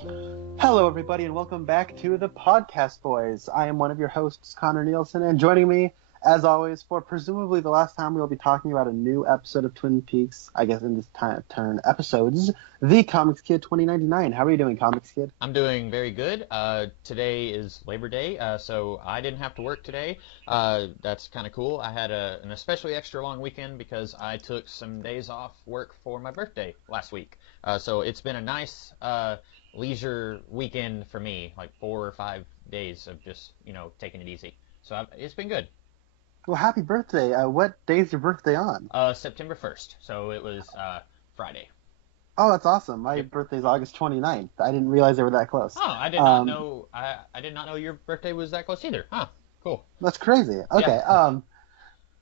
Hello, everybody, and welcome back to the Podcast Boys. I am one of your hosts, Connor Nielsen, and joining me, as always, for presumably the last time we will be talking about a new episode of Twin Peaks, I guess in this turn episodes, the Comics Kid 2099. How are you doing, Comics Kid? I'm doing very good. Today is Labor Day, so I didn't have to work today. That's kind of cool. I had an especially extra long weekend because I took some days off work for my birthday last week. So it's been a nice leisure weekend for me, like 4 or 5 days of just, taking it easy. So it's been good. Well, happy birthday. What day is your birthday on? September 1st, so it was Friday. Oh, that's awesome. My Yep. birthday's August 29th. I didn't realize they were that close. Oh, I did not know. I did not know your birthday was that close either. Huh. Cool. That's crazy. Okay. Yeah.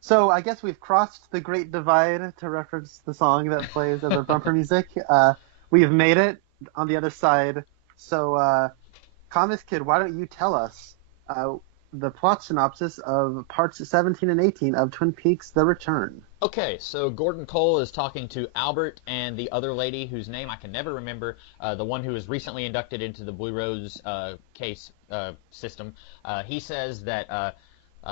So I guess we've crossed the Great Divide, to reference the song that plays as our bumper music. We have made it on the other side. So, Comics Kid, why don't you tell us the plot synopsis of parts 17 and 18 of Twin Peaks: The Return? Okay, so Gordon Cole is talking to Albert and the other lady whose name I can never remember, the one who was recently inducted into the Blue Rose case system. He says that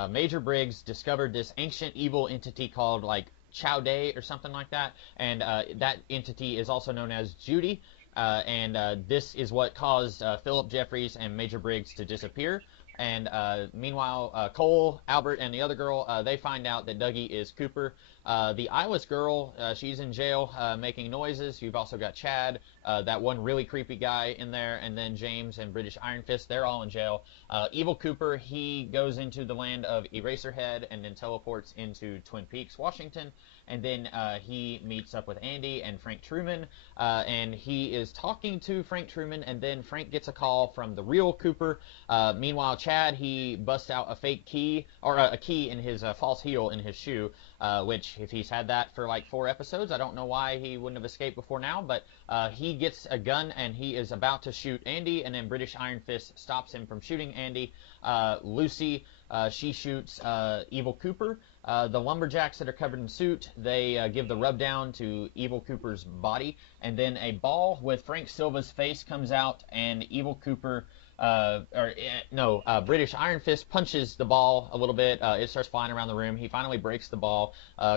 Major Briggs discovered this ancient evil entity called, like, Chowday or something like that, and that entity is also known as Judy, and this is what caused Philip Jeffries and Major Briggs to disappear. And meanwhile, Cole, Albert, and the other girl, they find out that Dougie is Cooper. The eyeless girl, she's in jail making noises. You've also got Chad, that one really creepy guy in there, and then James and British Iron Fist, they're all in jail. Evil Cooper, he goes into the land of Eraserhead and then teleports into Twin Peaks, Washington. And then he meets up with Andy and Frank Truman, and he is talking to Frank Truman, and then Frank gets a call from the real Cooper. Meanwhile, Chad, he busts out a fake key, or a key in his false heel in his shoe, which, if he's had that for like 4 episodes, I don't know why he wouldn't have escaped before now, but he gets a gun, and he is about to shoot Andy, and then British Iron Fist stops him from shooting Andy. Lucy, she shoots Evil Cooper. The lumberjacks that are covered in soot, they give the rub down to Evil Cooper's body, and then a ball with Frank Silva's face comes out, and Evil Cooper, British Iron Fist punches the ball a little bit. It starts flying around the room. He finally breaks the ball.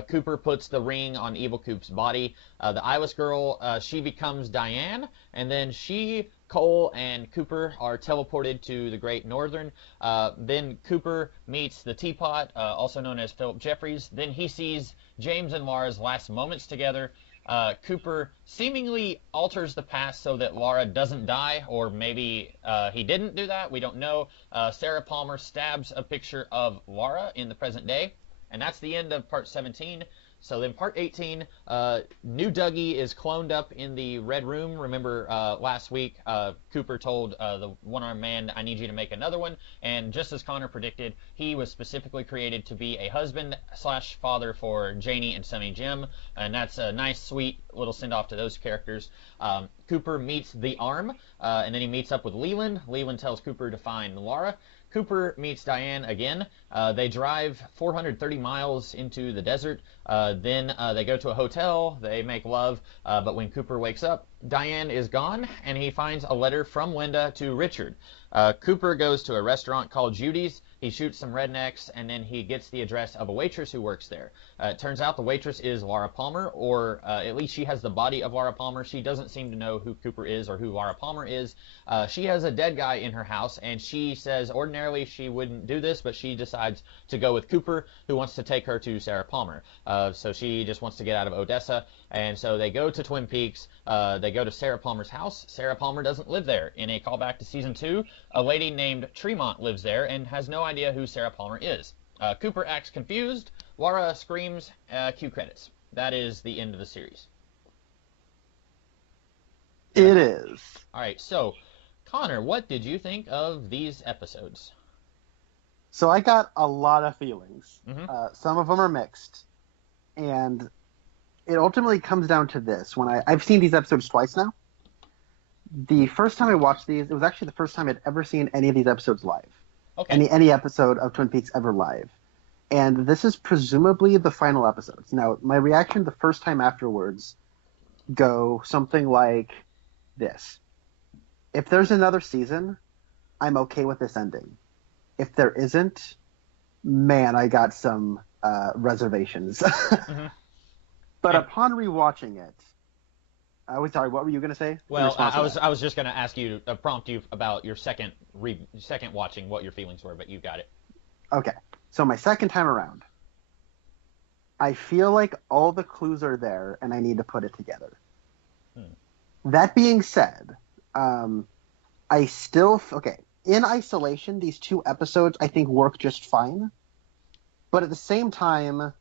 Cooper puts the ring on Evil Coop's body. The eyeless girl, she becomes Diane, and then Cole and Cooper are teleported to the Great Northern. Then Cooper meets the Teapot, also known as Philip Jeffries. Then he sees James and Laura's last moments together. Cooper seemingly alters the past so that Laura doesn't die, or maybe he didn't do that. We don't know. Sarah Palmer stabs a picture of Laura in the present day. And that's the end of part 17. So then part 18, new Dougie is cloned up in the Red Room. Remember last week, Cooper told the one-armed man, I need you to make another one. And just as Connor predicted, he was specifically created to be a husband/father for Janie and Sonny Jim. And that's a nice, sweet little send-off to those characters. Cooper meets the Arm, and then he meets up with Leland. Leland tells Cooper to find Laura. Cooper meets Diane again. They drive 430 miles into the desert. Then they go to a hotel. They make love. But when Cooper wakes up, Diane is gone, and he finds a letter from Linda to Richard. Cooper goes to a restaurant called Judy's. He shoots some rednecks, and then he gets the address of a waitress who works there. It turns out the waitress is Laura Palmer, or at least she has the body of Laura Palmer. She doesn't seem to know who Cooper is or who Laura Palmer is. She has a dead guy in her house, and she says ordinarily she wouldn't do this, but she decides to go with Cooper, who wants to take her to Sarah Palmer. So she just wants to get out of Odessa, and so they go to Twin Peaks. They go to Sarah Palmer's house. Sarah Palmer doesn't live there. In a callback to season 2, a lady named Tremont lives there and has no idea who Sarah Palmer is. Cooper acts confused. Laura screams. Cue credits. That is the end of the series. It is. All right, so Connor, what did you think of these episodes? So I got a lot of feelings. Mm-hmm. Some of them are mixed. And it ultimately comes down to this. I've seen these episodes twice now. The first time I watched these, it was actually the first time I'd ever seen any of these episodes live. Okay. Any episode of Twin Peaks ever live. And this is presumably the final episodes. Now, my reaction the first time afterwards go something like this. if there's another season, I'm okay with this ending. If there isn't, man, I got some reservations. Hmm. But And upon rewatching it, I was sorry. What were you gonna say in well, response to I that? was just going to ask you, prompt you about your second watching, what your feelings were, but you got it. Okay, so my second time around, I feel like all the clues are there, and I need to put it together. Hmm. That being said, um, I still okay. In isolation, these two episodes I think work just fine. But at the same time,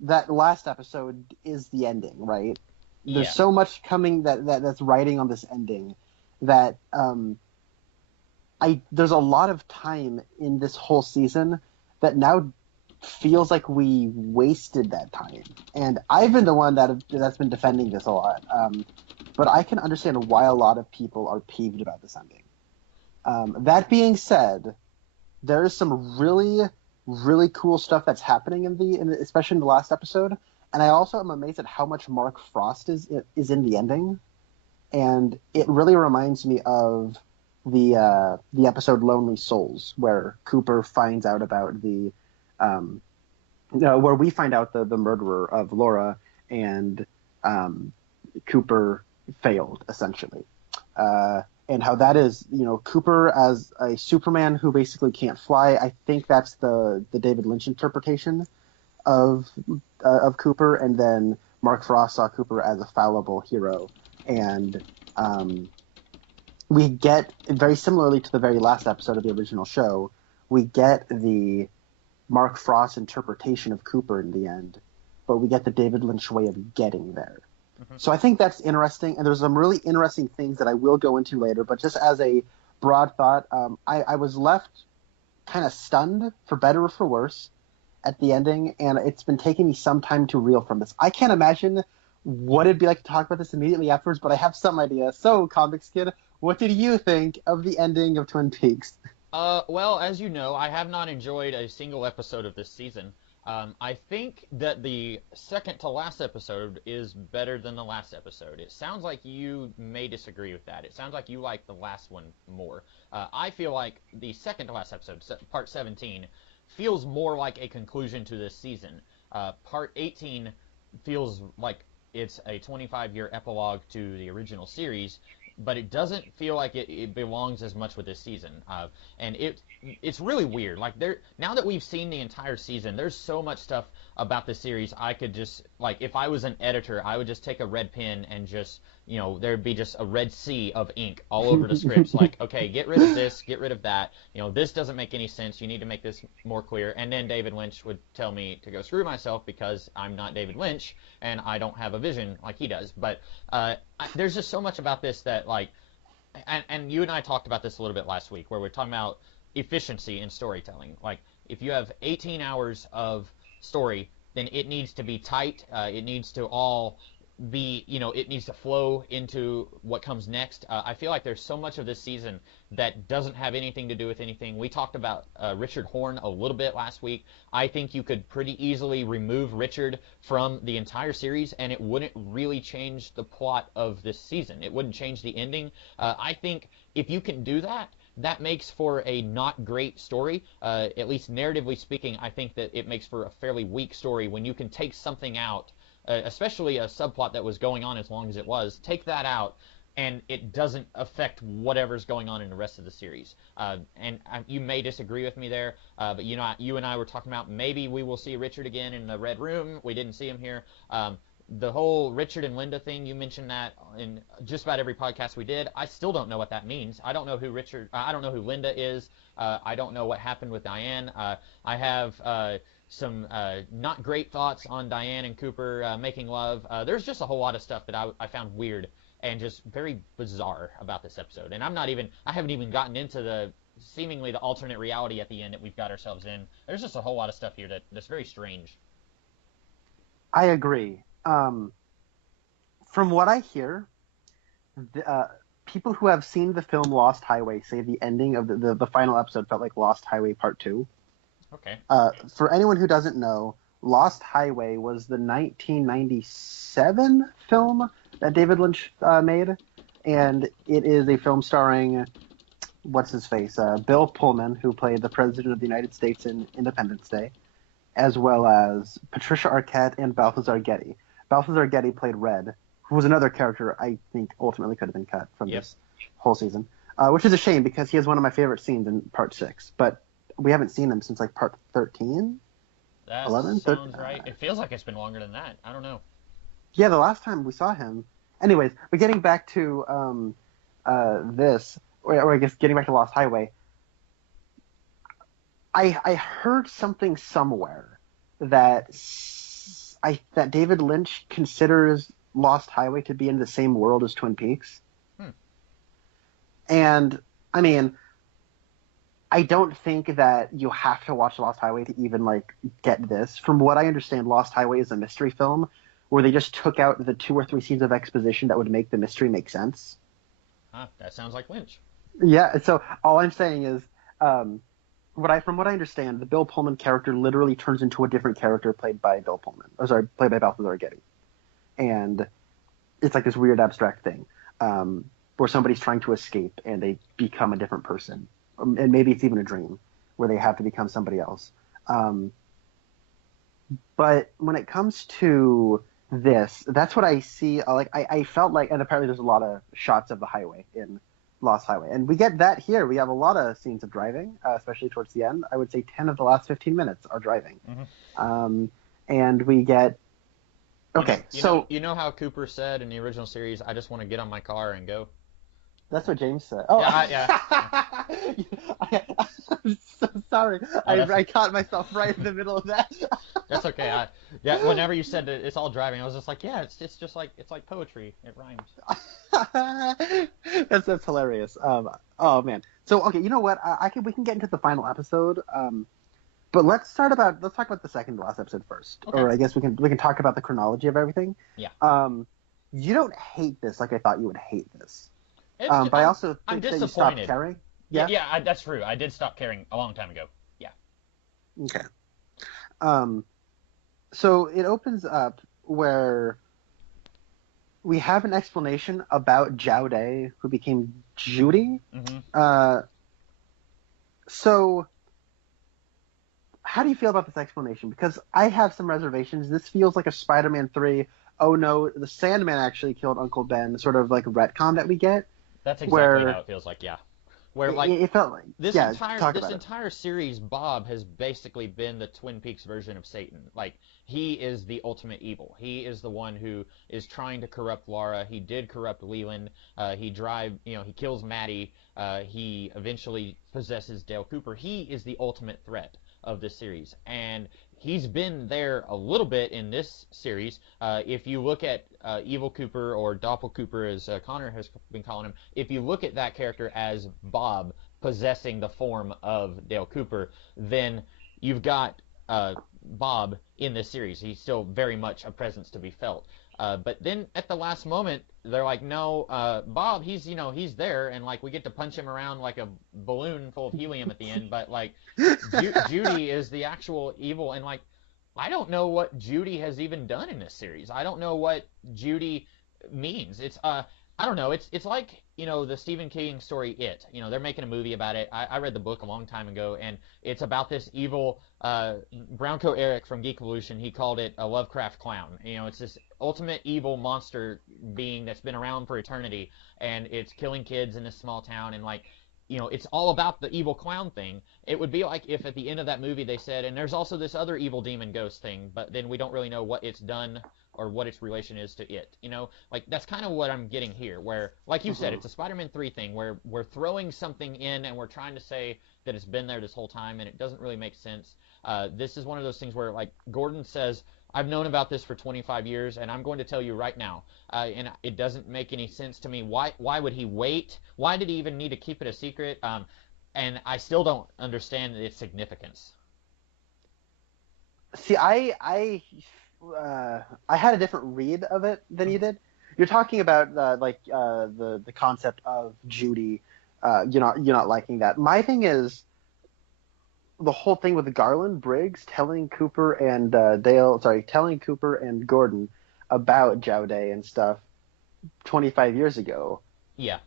that last episode is the ending, right? There's Yeah. so much coming that's riding on this ending that I there's a lot of time in this whole season that now feels like we wasted that time. And I've been the one that's been defending this a lot. But I can understand why a lot of people are peeved about this ending. That being said, there is some really cool stuff that's happening especially in the last episode. And I also am amazed at how much Mark Frost is in the ending, and it really reminds me of the episode Lonely Souls, where Cooper finds out about um, where we find out the murderer of Laura, and Cooper failed essentially. And how that is, Cooper as a Superman who basically can't fly. I think that's the David Lynch interpretation of Cooper, and then Mark Frost saw Cooper as a fallible hero, and we get very similarly to the very last episode of the original show. We get the Mark Frost interpretation of Cooper in the end, but we get the David Lynch way of getting there. Hmm. So I think that's interesting, and there's some really interesting things that I will go into later. But just as a broad thought, I was left kind of stunned, for better or for worse, at the ending, and it's been taking me some time to reel from this. I can't imagine what it'd be like to talk about this immediately afterwards, but I have some idea. So, Comics Kid, what did you think of the ending of Twin Peaks? Well, as you know, I have not enjoyed a single episode of this season. I think that the second to last episode is better than the last episode. It sounds like you may disagree with that. It sounds like you like the last one more. I feel like the second to last episode, part 17, feels more like a conclusion to this season. Part 18 feels like it's a 25-year epilogue to the original series, but it doesn't feel like it belongs as much with this season. And it's really weird. Like now that we've seen the entire season, there's so much stuff about the series. I could just like if I was an editor, I would just take a red pen and just there'd be just a red sea of ink all over the scripts. Like, okay, get rid of this, get rid of that. This doesn't make any sense. You need to make this more clear. And then David Lynch would tell me to go screw myself because I'm not David Lynch and I don't have a vision like he does. But there's just so much about this that like, and you and I talked about this a little bit last week, where we're talking about efficiency in storytelling. Like, if you have 18 hours of story, then it needs to be tight. It needs to all be, it needs to flow into what comes next. I feel like there's so much of this season that doesn't have anything to do with anything. We talked about Richard Horn a little bit last week. I think you could pretty easily remove Richard from the entire series, and it wouldn't really change the plot of this season. It wouldn't change the ending. I think if you can do that, that makes for a not great story. At least narratively speaking, I think that it makes for a fairly weak story when you can take something out, especially a subplot that was going on as long as it was, take that out, and it doesn't affect whatever's going on in the rest of the series. And you may disagree with me there, but you and I were talking about maybe we will see Richard again in the Red Room. We didn't see him here. The whole Richard and Linda thing, you mentioned that in just about every podcast we did. I still don't know what that means. I don't know who I don't know who Linda is. I don't know what happened with Diane. I have some not great thoughts on Diane and Cooper making love. There's just a whole lot of stuff that I found weird and just very bizarre about this episode. And I haven't even gotten into the seemingly the alternate reality at the end that we've got ourselves in. There's just a whole lot of stuff here that's very strange. I agree. From what I hear, people who have seen the film Lost Highway say the ending of the final episode felt like Lost Highway Part 2. Okay. For anyone who doesn't know, Lost Highway was the 1997 film that David Lynch made. and it is a film starring what's his face, Bill Pullman, who played the President of the United States in Independence Day, as well as Patricia Arquette and Balthazar Getty. Balthazar Getty played Red, who was another character I think ultimately could have been cut from this whole season, which is a shame because he has one of my favorite scenes in Part 6, but we haven't seen him since like Part 13? That 11? sounds right. It feels like it's been longer than that. I don't know. Yeah, the last time we saw him. Anyways, but getting back to this, or I guess getting back to Lost Highway, I heard something somewhere that that David Lynch considers Lost Highway to be in the same world as Twin Peaks. And, I mean, I don't think that you have to watch Lost Highway to even, like, get this. From what I understand, Lost Highway is a mystery film where they just took out the 2 or 3 scenes of exposition that would make the mystery make sense. That sounds like Lynch. Yeah, so all I'm saying is, from what I understand, the Bill Pullman character literally turns into a different character played by played by Balthazar Getty. And it's like this weird abstract thing, where somebody's trying to escape and they become a different person. And maybe it's even a dream where they have to become somebody else. But when it comes to this, that's what I see. I felt like, and apparently there's a lot of shots of the highway in Lost Highway, and we get that here. We have a lot of scenes of driving, especially towards the end. I would say 10 of the last 15 minutes are driving. And we get you know how Cooper said in the original series, "I just want to get on my car and go." That's what James said. Oh, yeah. I'm so sorry. I caught myself right in the middle of that. That's okay. Whenever you said that it's all driving, I was just like, yeah, it's just like poetry. It rhymes. That's hilarious. Oh man. So okay, you know what? We can get into the final episode. But let's talk about the second to last episode first. Okay. Or I guess we can talk about the chronology of everything. Yeah. You don't hate this like I thought you would hate this. But I also I'm think that disappointed. you stopped caring. Yeah? Yeah, that's true. I did stop caring a long time ago. Yeah. Okay. So it opens up where we have an explanation about Jowday, who became Judy. So how do you feel about this explanation? Because I have some reservations. This feels like a Spider-Man 3, oh no, the Sandman actually killed Uncle Ben, sort of like retcon that we get. That's exactly how it feels like, yeah. Where like it felt like this entire entire series, Bob has basically been the Twin Peaks version of Satan. Like, he is the ultimate evil. He is the one who is trying to corrupt Laura. He did corrupt Leland. He kills Maddie. He eventually possesses Dale Cooper. He is the ultimate threat of this series, and he's been there a little bit in this series. If you look at Evil Cooper, or Doppel Cooper as Connor has been calling him, if you look at that character as Bob possessing the form of Dale Cooper, then you've got Bob in this series. He's still very much a presence to be felt. But then at the last moment, they're like, no, Bob, he's there, and like we get to punch him around like a balloon full of helium at the end. But like Judy is the actual evil, and like I don't know what Judy has even done in this series. I don't know what Judy means. It's I don't know. It's like, the Stephen King story It. They're making a movie about it. I read the book a long time ago, and it's about this evil Browncoat Eric from Geek Evolution. He called it a Lovecraft clown. It's this ultimate evil monster being that's been around for eternity, and it's killing kids in this small town, and like, it's all about the evil clown thing. It would be like if at the end of that movie they said, and there's also this other evil demon ghost thing, but then we don't really know what it's done or what its relation is to it. Like that's kind of what I'm getting here, where, like you said, it's a Spider-Man 3 thing where we're throwing something in and we're trying to say that it's been there this whole time, and it doesn't really make sense. This is one of those things where, like Gordon says, I've known about this for 25 years, and I'm going to tell you right now, and it doesn't make any sense to me. Why would he wait? Why did he even need to keep it a secret? And I still don't understand its significance. See, I had a different read of it than you did. You're talking about the concept of Judy. You're not liking that. My thing is the whole thing with Garland Briggs telling Cooper and telling Cooper and Gordon about Jowday and stuff 25 years ago. Yeah.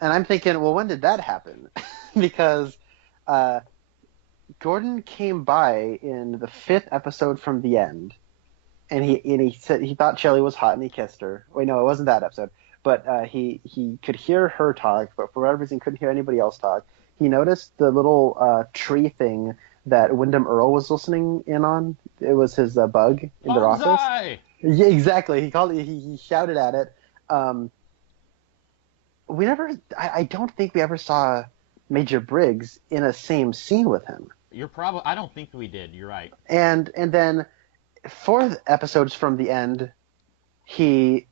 And I'm thinking, well, when did that happen? Because uh, Gordon came by in the 5th episode from the end, and he said he thought Shelley was hot and he kissed her. Wait, no, it wasn't that episode. But he could hear her talk, but for whatever reason couldn't hear anybody else talk. He noticed the little tree thing that Wyndham Earl was listening in on. It was his bug in their office. Bonsai! Yeah, exactly. He shouted at it. We never. I don't think we ever saw Major Briggs in a same scene with him. I don't think we did. You're right. And then 4 episodes from the end, he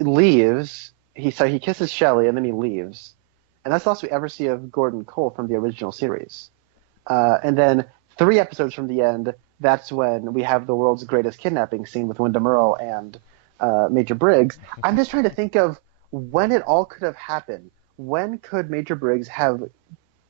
leaves. He kisses Shelley and then he leaves, and that's the last we ever see of Gordon Cole from the original series. And then 3 episodes from the end, that's when we have the world's greatest kidnapping scene with Wyndham Earl and Major Briggs. I'm just trying to think of when it all could have happened. When could Major Briggs have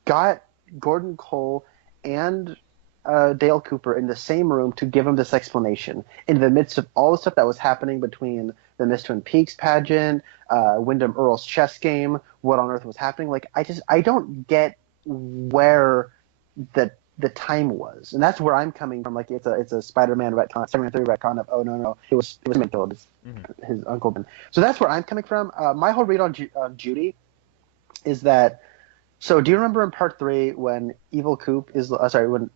got Gordon Cole and Dale Cooper in the same room to give him this explanation in the midst of all the stuff that was happening between the Miss Twin Peaks pageant, Wyndham Earl's chess game, what on earth was happening? Like, I don't get where the time was, and that's where I'm coming from. Like, it's a Spider-Man retcon, Spider-Man 3 retcon of, oh no, it was Minfield, his uncle Ben. So that's where I'm coming from. My whole read on Judy is that. So do you remember in part 3 when evil Coop is when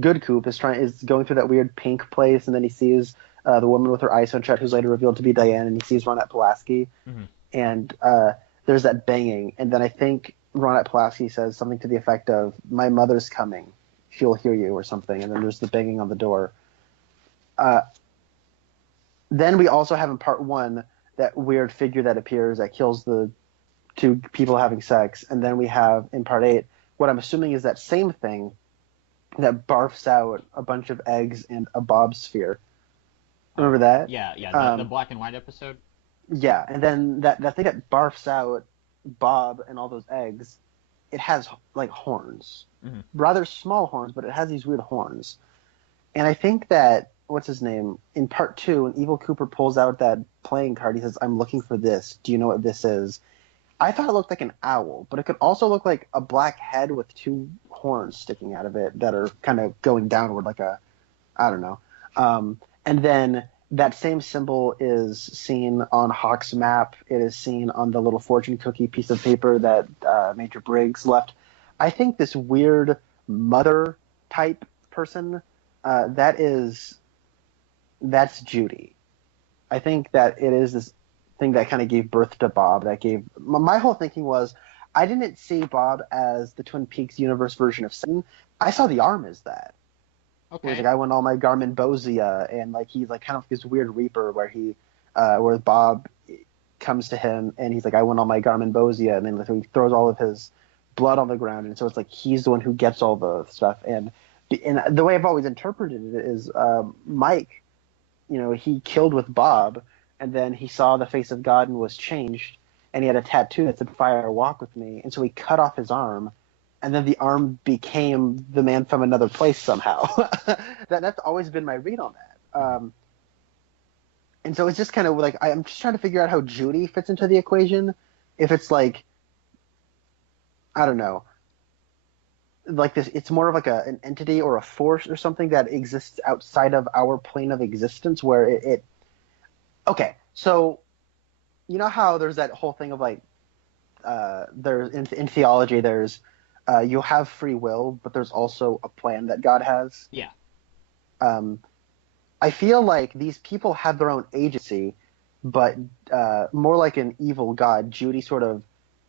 good Coop is going through that weird pink place, and then he sees the woman with her eyes shut, who's later revealed to be Diane, and he sees Ronette Pulaski, and there's that banging, and then I think Ronette Pulaski says something to the effect of, "My mother's coming, she'll hear you," or something, and then there's the banging on the door. Then we also have in part 1 that weird figure that appears that kills the 2 people having sex, and then we have in part 8 what I'm assuming is that same thing that barfs out a bunch of eggs and a Bob sphere. Remember that? Yeah, the black and white episode. Yeah, and then that thing that barfs out Bob and all those eggs, it has like horns, rather small horns, but it has these weird horns. And I think that what's his name in part 2, when Evil Cooper pulls out that playing card, he says, "I'm looking for this. Do you know what this is?" I thought it looked like an owl, but it could also look like a black head with 2 horns sticking out of it that are kind of going downward, like I don't know. And then that same symbol is seen on Hawk's map. It is seen on the little fortune cookie piece of paper that Major Briggs left. I think this weird mother type person, that's Judy. I think that it is this thing that kind of gave birth to Bob. My whole thinking was, I didn't see Bob as the Twin Peaks universe version of Satan. I saw the arm as that. Okay. He's like, I want all my Garmonbosia, and like he's like kind of this weird reaper where Bob comes to him and he's like, I want all my Garmonbosia, and then like, he throws all of his blood on the ground, and so it's like he's the one who gets all the stuff. And the way I've always interpreted it is Mike, he killed with Bob, and then he saw the face of God and was changed, and he had a tattoo that said "Fire Walk with Me," and so he cut off his arm, and then the arm became the man from another place somehow. That's always been my read on that. And so it's just kind of like I'm just trying to figure out how Judy fits into the equation. If it's like, I don't know, like this, it's more of like an entity or a force or something that exists outside of our plane of existence, where it okay, so you know how there's that whole thing of like, there's in theology, there's you'll have free will, but there's also a plan that God has. Yeah. I feel like these people have their own agency, but more like an evil God, Judy sort of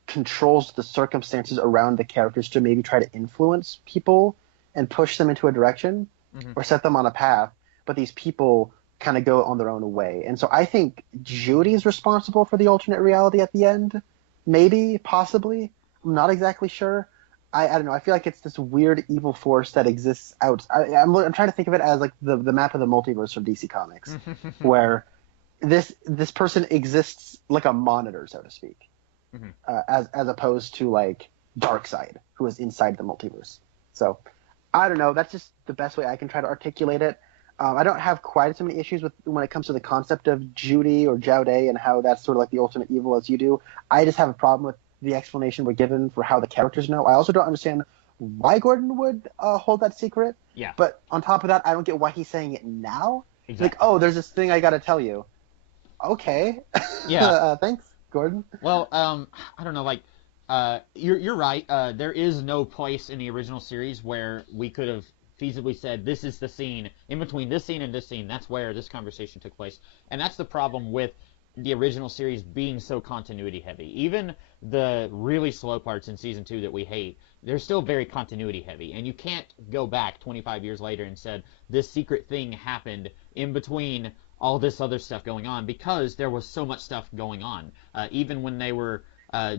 controls the circumstances around the characters to maybe try to influence people and push them into a direction or set them on a path, but these people kind of go on their own way. And so I think Judy's responsible for the alternate reality at the end. Maybe, possibly. I'm not exactly sure. I don't know. I feel like it's this weird evil force that exists out. I'm trying to think of it as like the map of the multiverse from DC Comics, where this person exists like a monitor, so to speak, as opposed to like Darkseid, who is inside the multiverse. So I don't know. That's just the best way I can try to articulate it. I don't have quite so many issues with when it comes to the concept of Judy or Jowday and how that's sort of like the ultimate evil as you do. I just have a problem with the explanation we're given for how the characters know. I also don't understand why Gordon would hold that secret. Yeah. But on top of that, I don't get why he's saying it now. Exactly. Like, oh, there's this thing I got to tell you. Okay. Yeah. Thanks, Gordon. Well, I don't know, like, you're right. There is no place in the original series where we could have feasibly said, this is the scene, in between this scene and this scene, that's where this conversation took place. And that's the problem with the original series being so continuity heavy. Even the really slow parts in season 2 that we hate, they're still very continuity heavy. And you can't go back 25 years later and said, this secret thing happened in between all this other stuff going on, because there was so much stuff going on. Even when they were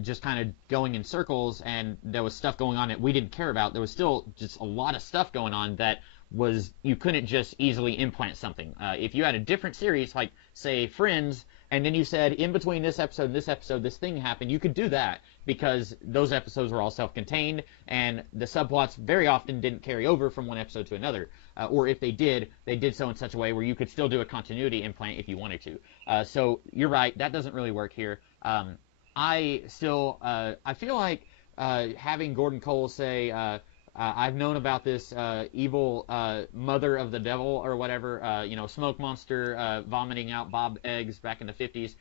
just kind of going in circles and there was stuff going on that we didn't care about, there was still just a lot of stuff going on that was, you couldn't just easily implant something. If you had a different series, like, say, Friends, and then you said, in between this episode and this episode, this thing happened, you could do that, because those episodes were all self-contained, and the subplots very often didn't carry over from one episode to another. Or if they did so in such a way where you could still do a continuity implant if you wanted to. So you're right, that doesn't really work here. I feel like having Gordon Cole say, I've known about this evil mother of the devil or whatever, smoke monster vomiting out Bob eggs back in the 50s.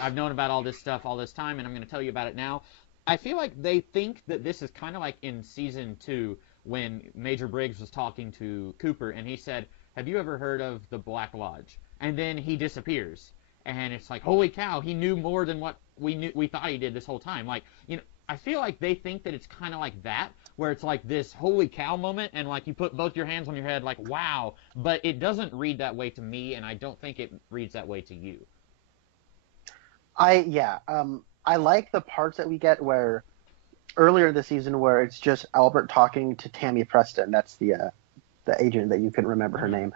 I've known about all this stuff all this time, and I'm going to tell you about it now. I feel like they think that this is kind of like in season 2 when Major Briggs was talking to Cooper, and he said, have you ever heard of the Black Lodge? And then he disappears. And it's like, holy cow, he knew more than what we thought he did this whole time. Like, I feel like they think that it's kind of like that, where it's like this holy cow moment, and like you put both your hands on your head, like, wow. But it doesn't read that way to me, and I don't think it reads that way to you. I like the parts that we get where earlier this season where it's just Albert talking to Tammy Preston. That's the agent that you couldn't remember her name.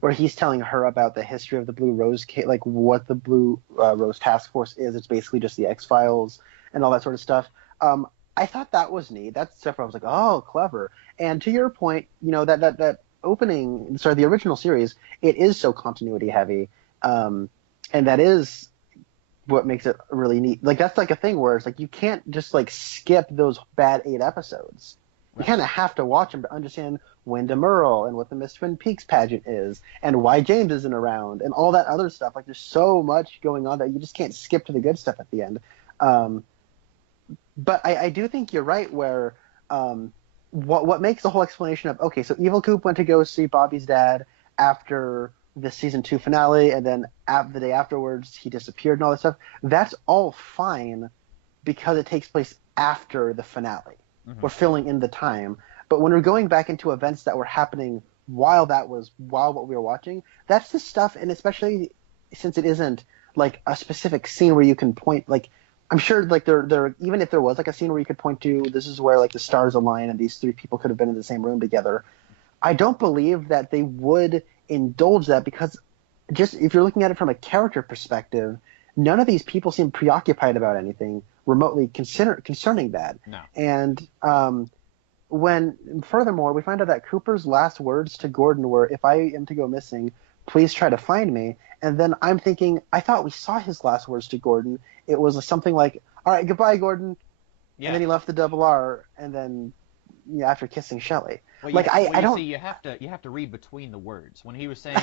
Where he's telling her about the history of the Blue Rose, like what the Blue Rose Task Force is. It's basically just the X-Files and all that sort of stuff. I thought that was neat. That's stuff where I was like, oh, clever. And to your point, that opening, the original series, it is so continuity heavy. And that is what makes it really neat. Like, that's like a thing where it's like you can't just like skip those bad 8 episodes. You kind of have to watch them to understand Wyndham Earle and what the Miss Twin Peaks pageant is and why James isn't around and all that other stuff. Like, there's so much going on that you just can't skip to the good stuff at the end. But I do think you're right where what makes the whole explanation of, okay, so Evil Coop went to go see Bobby's dad after the season 2 finale, and then the day afterwards he disappeared and all that stuff. That's all fine because it takes place after the finale. Mm-hmm. We're filling in the time. But when we're going back into events that were happening while what we were watching, that's the stuff, and especially since it isn't like a specific scene where you can point, like, I'm sure like there even if there was like a scene where you could point to, this is where like the stars align and these 3 people could have been in the same room together, I don't believe that they would indulge that, because just if you're looking at it from a character perspective, none of these people seem preoccupied about anything remotely concerning that. No. And furthermore, we find out that Cooper's last words to Gordon were, if I am to go missing, please try to find me. And then I'm thinking, I thought we saw his last words to Gordon. It was something like, all right, goodbye, Gordon. Yeah. And then he left the double R, and then after kissing Shelley. Well, I don't. See, you have to read between the words. When he was saying,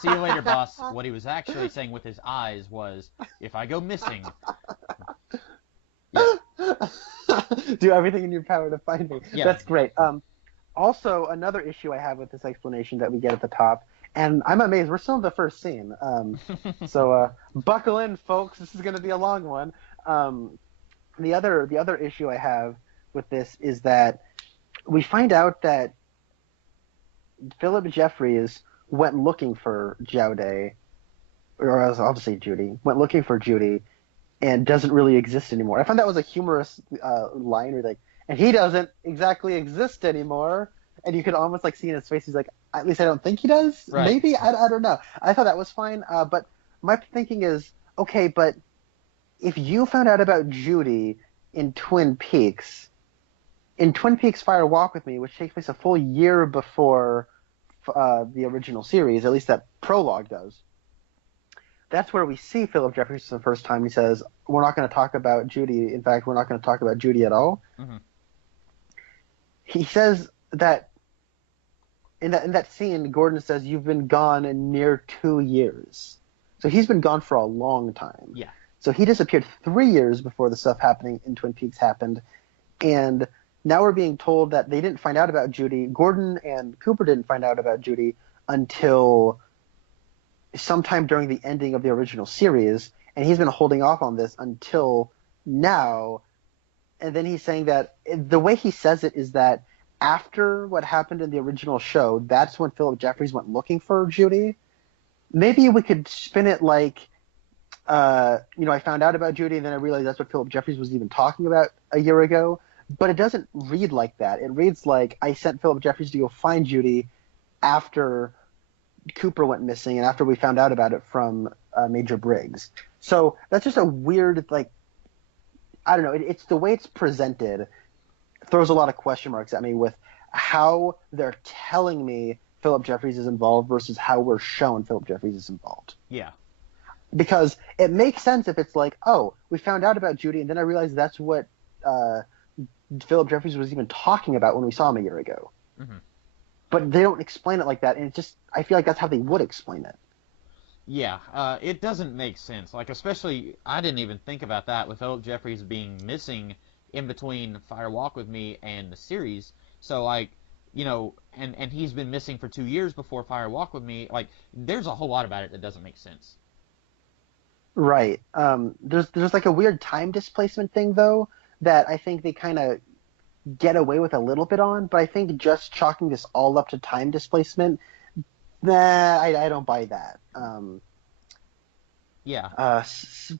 "See you later, boss," what he was actually saying with his eyes was, "If I go missing, do everything in your power to find me." Yeah. That's great. Also, another issue I have with this explanation that we get at the top, and I'm amazed, we're still in the first scene. So buckle in, folks. This is going to be a long one. The other issue I have with this is that we find out that Philip Jeffries went looking for Jowday, or I'll just say Judy, went looking for Judy, and doesn't really exist anymore. I found that was a humorous line where like, and he doesn't exactly exist anymore, and you could almost like see in his face, he's like, at least I don't think he does. Right. Maybe, I don't know. I thought that was fine, but my thinking is, okay, but if you found out about Judy in Twin Peaks Fire Walk with Me, which takes place a full year before the original series, at least that prologue does, that's where we see Philip Jeffries for the first time. He says, "We're not going to talk about Judy. In fact, we're not going to talk about Judy at all." Mm-hmm. He says that in that scene, Gordon says, "You've been gone in near 2 years." So he's been gone for a long time. Yeah. So he disappeared 3 years before the stuff happening in Twin Peaks happened, and now we're being told that they didn't find out about Judy. Gordon and Cooper didn't find out about Judy until sometime during the ending of the original series, and he's been holding off on this until now. And then he's saying that the way he says it is that after what happened in the original show, that's when Philip Jeffries went looking for Judy. Maybe we could spin it like, I found out about Judy, and then I realized that's what Philip Jeffries was even talking about a year ago. But it doesn't read like that. It reads like I sent Philip Jeffries to go find Judy after Cooper went missing and after we found out about it from Major Briggs. So that's just a weird, I don't know. It's the way it's presented throws a lot of question marks at me with how they're telling me Philip Jeffries is involved versus how we're shown Philip Jeffries is involved. Yeah. Because it makes sense if it's like, oh, we found out about Judy, and then I realized that's what Philip Jeffries was even talking about when we saw him a year ago. Mm-hmm. But they don't explain it like that, and it just, I feel like that's how they would explain it. Yeah, it doesn't make sense. Like, especially, I didn't even think about that with Philip Jeffries being missing in between Fire Walk with Me and the series. So, like, and he's been missing for 2 years before Fire Walk with Me. Like, there's a whole lot about it that doesn't make sense. Right. There's like a weird time displacement thing, though, that I think they kind of get away with a little bit on, but I think just chalking this all up to time displacement, I don't buy that. Yeah.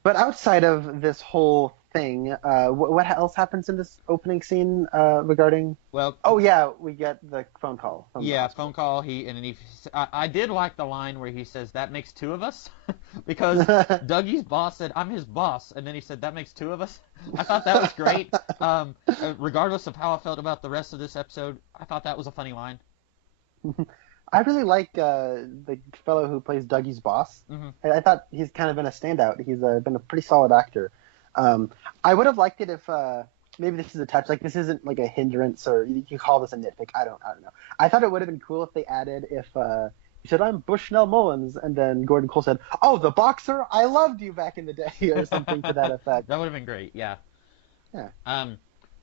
But outside of this whole thing, what else happens in this opening scene regarding? Well. Oh yeah, we get the phone call. Phone call. I did like the line where he says that makes two of us, because Dougie's boss said I'm his boss, and then he said that makes two of us. I thought that was great. Regardless of how I felt about the rest of this episode, I thought that was a funny line. I really like the fellow who plays Dougie's boss. Mm-hmm. I thought he's kind of been a standout. He's been a pretty solid actor. I would have liked it if maybe this is a touch. Like, this isn't like a hindrance, or you can call this a nitpick. I don't know. I thought it would have been cool if they added if he said, "I'm Bushnell Mullins," and then Gordon Cole said, "Oh, the boxer, I loved you back in the day," or something to that effect. That would have been great. Yeah. Yeah.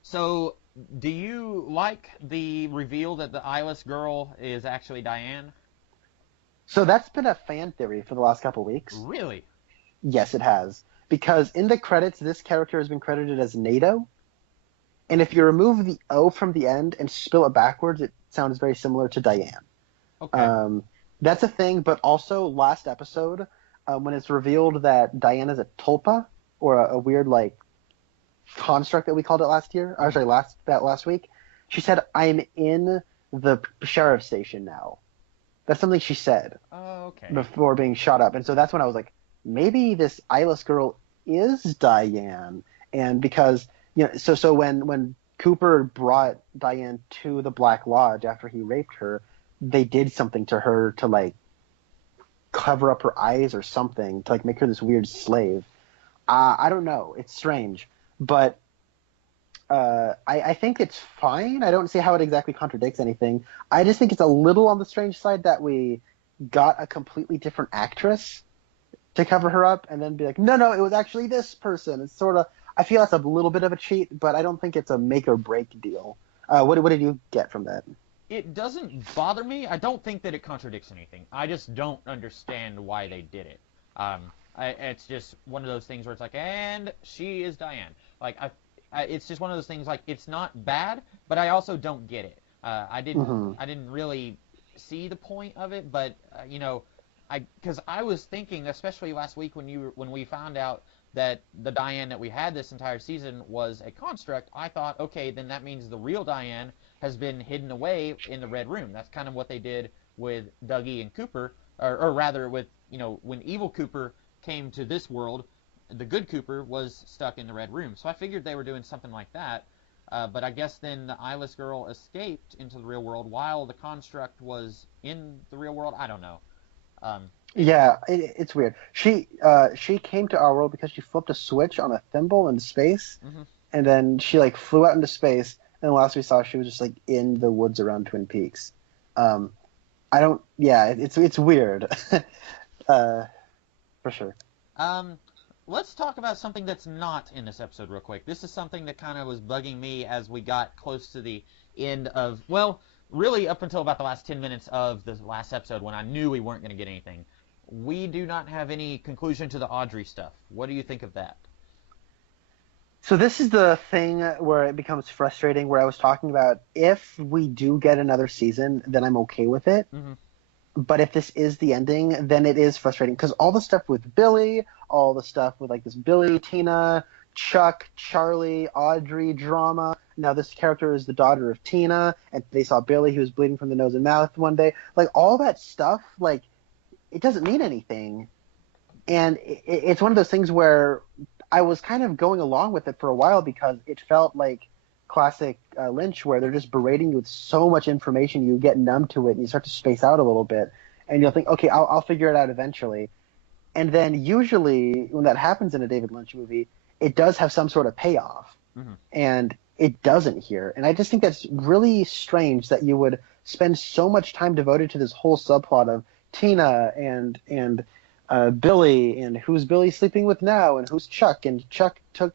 So, do you like the reveal that the eyeless girl is actually Diane? So that's been a fan theory for the last couple of weeks. Really? Yes, it has. Because in the credits, this character has been credited as Nato. And if you remove the O from the end and spill it backwards, it sounds very similar to Diane. Okay. That's a thing, but also last episode, when it's revealed that Diane is a tulpa, or a weird, construct that we called it last week, she said, "I'm in the sheriff's station now." That's something she said. Oh, okay. Before being shot up. And so that's when I was like, maybe this eyeless girl is Diane. And because, so when Cooper brought Diane to the Black Lodge after he raped her, they did something to her to cover up her eyes or something to make her this weird slave. I don't know. It's strange. But I think it's fine. I don't see how it exactly contradicts anything. I just think it's a little on the strange side that we got a completely different actress to cover her up and then be like, no, it was actually this person. It's sort of, I feel that's a little bit of a cheat, but I don't think it's a make or break deal. What did you get from that? It doesn't bother me. I don't think that it contradicts anything. I just don't understand why they did it. It's just one of those things where it's like, and she is Diane. It's just one of those things, it's not bad, but I also don't get it. I didn't really see the point of it, but because I was thinking, especially last week when we found out that the Diane that we had this entire season was a construct, I thought, okay, then that means the real Diane has been hidden away in the Red Room. That's kind of what they did with Dougie and Cooper, or rather with, when evil Cooper came to this world, the good Cooper was stuck in the Red Room. So I figured they were doing something like that. But I guess then the eyeless girl escaped into the real world while the construct was in the real world. I don't know. Yeah, it's weird. She came to our world because she flipped a switch on a thimble in space, Mhm. and then she like flew out into space. And the last we saw, she was just like in the woods around Twin Peaks. Um, I don't. Yeah, it's weird, for sure. Um, let's talk about something that's not in this episode real quick. This is something that kind of was bugging me as we got close to the end of, well, really up until about the last 10 minutes of the last episode when I knew we weren't going to get anything. We do not have any conclusion to the Audrey stuff. What do you think of that? So this is the thing where it becomes frustrating. Where I was talking about if we do get another season, then I'm okay with it. Mm-hmm. But if this is the ending, then it is frustrating because all the stuff with Billy, all the stuff with like this Billy, Tina, Chuck, Charlie, Audrey drama. Now this character is the daughter of Tina, and they saw Billy who was bleeding from the nose and mouth one day. Like all that stuff, like it doesn't mean anything, and it's one of those things where I was kind of going along with it for a while because it felt like classic Lynch, where they're just berating you with so much information, you get numb to it, and you start to space out a little bit, and you'll think, okay, I'll figure it out eventually. And then usually when that happens in a David Lynch movie, it does have some sort of payoff, Mm-hmm. and it doesn't here. And I just think that's really strange that you would spend so much time devoted to this whole subplot of Tina and Billy, and who's Billy sleeping with now, and who's Chuck, and Chuck took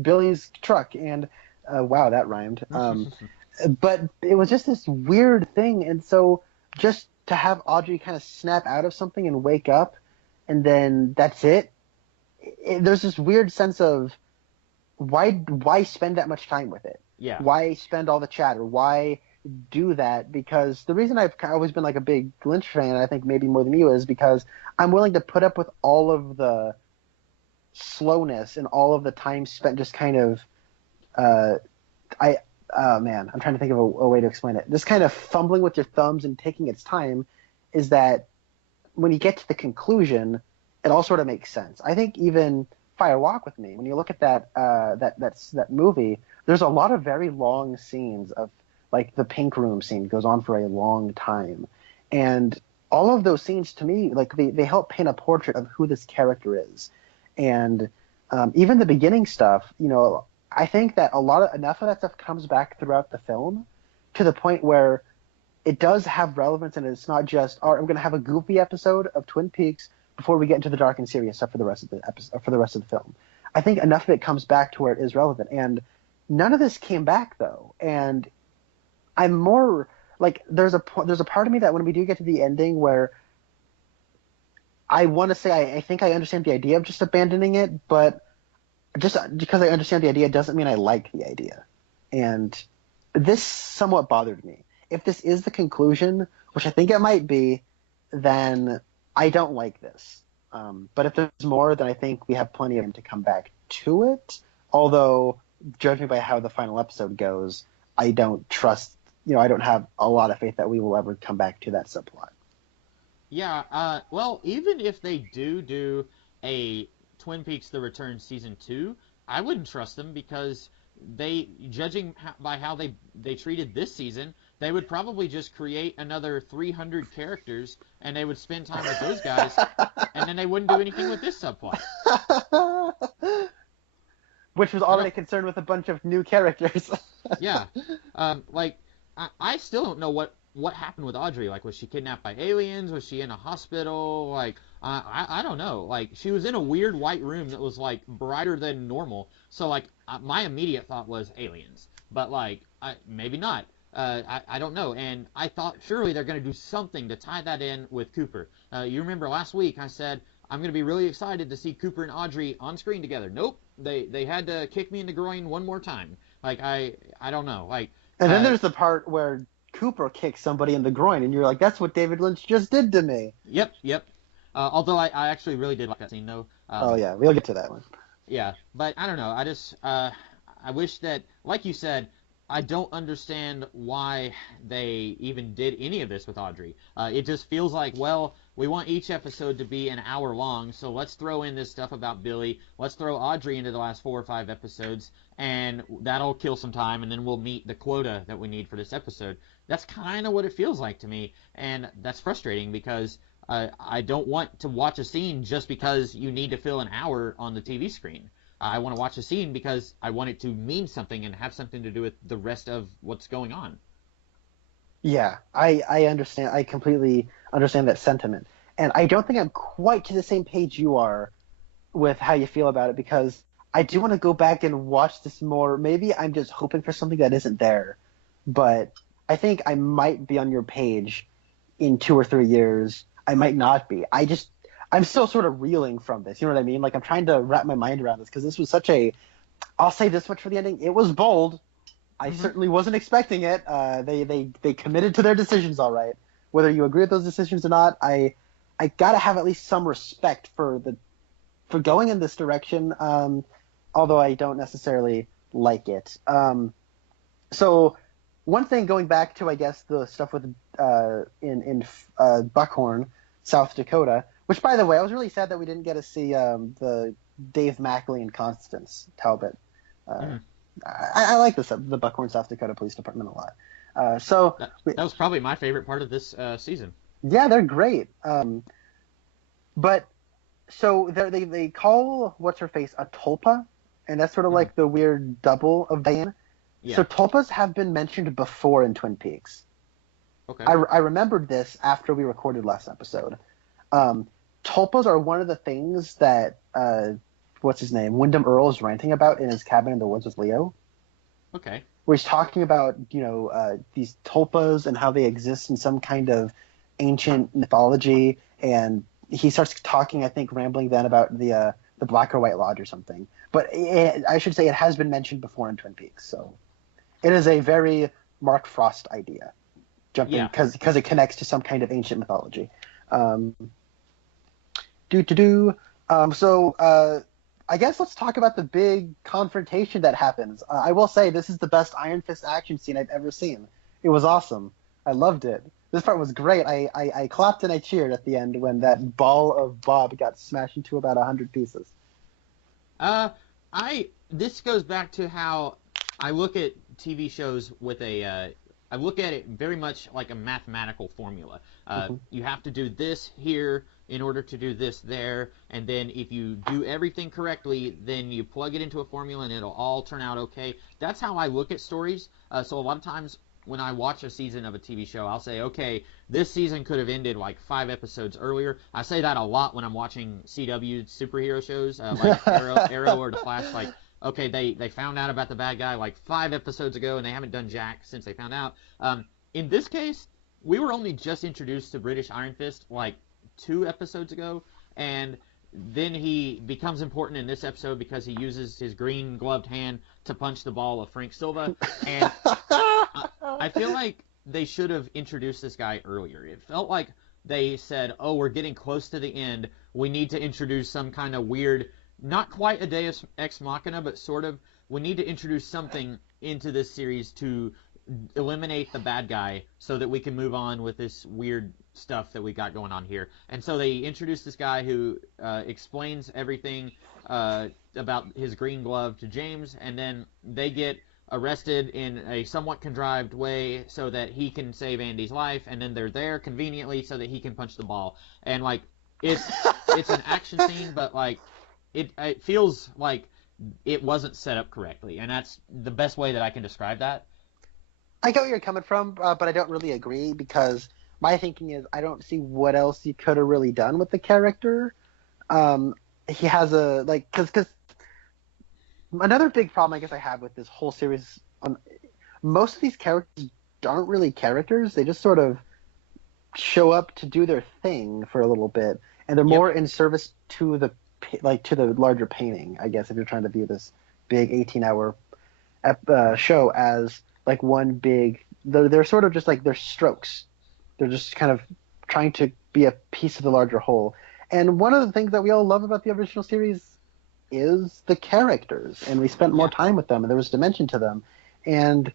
Billy's truck, and wow, that rhymed. But it was just this weird thing, and so just to have Audrey kind of snap out of something and wake up, and then that's it. There's this weird sense of why spend that much time with it? Yeah. Why spend all the chatter? Why do that? Because the reason I've always been like a big Lynch fan, I think maybe more than you, is because I'm willing to put up with all of the slowness and all of the time spent just kind of I'm trying to think of a way to explain it. This kind of fumbling with your thumbs and taking its time is that when you get to the conclusion, it all sort of makes sense. I think even Fire Walk with Me, when you look at that movie, there's a lot of very long scenes of like the pink room scene goes on for a long time, and all of those scenes to me, like they help paint a portrait of who this character is, and even the beginning stuff, I think that enough of that stuff comes back throughout the film to the point where it does have relevance, and it's not just, all right, I'm going to have a goofy episode of Twin Peaks before we get into the dark and serious stuff for the rest of the episode, for the rest of the film. I think enough of it comes back to where it is relevant, and none of this came back though. And I'm more like there's a part of me that when we do get to the ending where I want to say I think I understand the idea of just abandoning it, but just because I understand the idea doesn't mean I like the idea. And this somewhat bothered me. If this is the conclusion, which I think it might be, then I don't like this. But if there's more, then I think we have plenty of time to come back to it. Although, judging by how the final episode goes, I don't trust, I don't have a lot of faith that we will ever come back to that subplot. Yeah, well, even if they do a Twin Peaks: The Return season 2, I wouldn't trust them because judging by how they treated this season, they would probably just create another 300 characters and they would spend time with those guys and then they wouldn't do anything with this subplot. Which was already concerned with a bunch of new characters. Yeah. I still don't know what happened with Audrey. Like, was she kidnapped by aliens? Was she in a hospital? Like, I don't know. Like, she was in a weird white room that was, like, brighter than normal. So, like, my immediate thought was aliens. But, like, maybe not. I don't know. And I thought surely they're going to do something to tie that in with Cooper. You remember last week I said, I'm going to be really excited to see Cooper and Audrey on screen together. Nope. They had to kick me in the groin one more time. Like, I don't know. Like, and then there's the part where Cooper kicks somebody in the groin, and you're like, that's what David Lynch just did to me. Yep. Although I actually really did like that scene, though. Oh, yeah, we'll get to that one. Yeah, but I don't know. I just, I wish that, like you said, I don't understand why they even did any of this with Audrey. It just feels like, well, we want each episode to be an hour long, so let's throw in this stuff about Billy. Let's throw Audrey into the last 4 or 5 episodes, and that'll kill some time, and then we'll meet the quota that we need for this episode. That's kind of what it feels like to me, and that's frustrating because I don't want to watch a scene just because you need to fill an hour on the TV screen. I want to watch a scene because I want it to mean something and have something to do with the rest of what's going on. Yeah, I understand. I completely understand that sentiment. And I don't think I'm quite to the same page you are with how you feel about it, because I do want to go back and watch this more. Maybe I'm just hoping for something that isn't there. But I think I might be on your page in 2 or 3 years. I might not be. I'm still sort of reeling from this. You know what I mean? Like, I'm trying to wrap my mind around this because this was such a – I'll say this much for the ending. It was bold. I certainly wasn't expecting it. They committed to their decisions all right. Whether you agree with those decisions or not, I got to have at least some respect for going in this direction, although I don't necessarily like it. So one thing, going back to, I guess, the stuff with in Buckhorn, South Dakota, which, by the way, I was really sad that we didn't get to see the Dave Mackley and Constance Talbot. I like the Buckhorn, South Dakota Police Department a lot. That was probably my favorite part of this season. Yeah, they're great. But so they call what's her face a tulpa, and that's sort of like the weird double of Diane. Yeah. So tulpas have been mentioned before in Twin Peaks. Okay. I remembered this after we recorded last episode. Tulpas are one of the things that what's his name, Wyndham Earle, is ranting about in his cabin in the woods with Leo. Okay. Where he's talking about, these tulpas and how they exist in some kind of ancient mythology, and he starts talking, I think, rambling then about the Black or White Lodge or something. But I should say it has been mentioned before in Twin Peaks, so it is a very Mark Frost idea, because it connects to some kind of ancient mythology. I guess let's talk about the big confrontation that happens. I will say this is the best Iron Fist action scene I've ever seen. It was awesome. I loved it. This part was great. I clapped and I cheered at the end when that ball of Bob got smashed into about 100 pieces. This goes back to how I look at TV shows with I look at it very much like a mathematical formula. You have to do this here in order to do this there, and then if you do everything correctly, then you plug it into a formula and it'll all turn out okay. That's how I look at stories. So a lot of times when I watch a season of a TV show, I'll say, okay, this season could have ended like 5 episodes earlier. I say that a lot when I'm watching CW superhero shows, like Arrow or The Flash. Like, okay, they found out about the bad guy like 5 episodes ago, and they haven't done jack since they found out. In this case, we were only just introduced to British Iron Fist like 2 episodes ago, and then he becomes important in this episode because he uses his green gloved hand to punch the ball of Frank Silva. And I feel like they should have introduced this guy earlier. It felt like they said, oh, we're getting close to the end. We need to introduce some kind of weird, not quite a Deus Ex Machina, but sort of, we need to introduce something into this series to eliminate the bad guy so that we can move on with this weird stuff that we got going on here. And so they introduced this guy who explains everything about his green glove to James, and then they get arrested in a somewhat contrived way so that he can save Andy's life, and then they're there conveniently so that he can punch the ball. And like it's an action scene, but like it feels like it wasn't set up correctly, and that's the best way that I can describe that. I get where you're coming from, but I don't really agree, because my thinking is I don't see what else you could have really done with the character. He has because another big problem I guess I have with this whole series, most of these characters aren't really characters. They just sort of show up to do their thing for a little bit, and they're more in service to the larger painting, I guess, if you're trying to view this big 18-hour show as like one big, they're sort of just like, they're strokes. They're just kind of trying to be a piece of the larger whole. And one of the things that we all love about the original series is the characters, and we spent more time with them, and there was dimension to them. And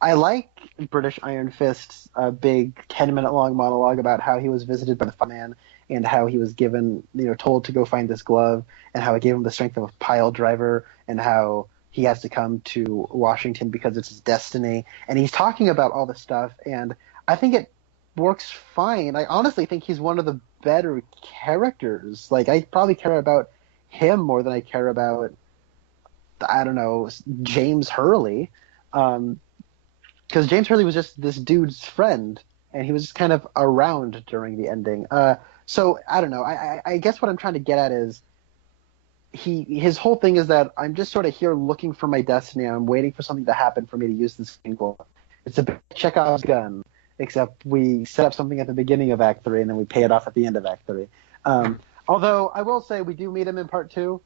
I like British Iron Fist's big 10-minute long monologue about how he was visited by the man and how he was given, told to go find this glove, and how it gave him the strength of a pile driver, and how he has to come to Washington because it's his destiny. And he's talking about all this stuff, and I think it works fine. I honestly think he's one of the better characters. Like, I probably care about him more than I care about, I don't know, James Hurley. Because James Hurley was just this dude's friend, and he was just kind of around during the ending. So I don't know. I guess what I'm trying to get at is his whole thing is that I'm just sort of here looking for my destiny. I'm waiting for something to happen for me to use this glove. It's a bit Chekhov's gun, except we set up something at the beginning of Act 3 and then we pay it off at the end of Act 3. Although I will say we do meet him in Part 2.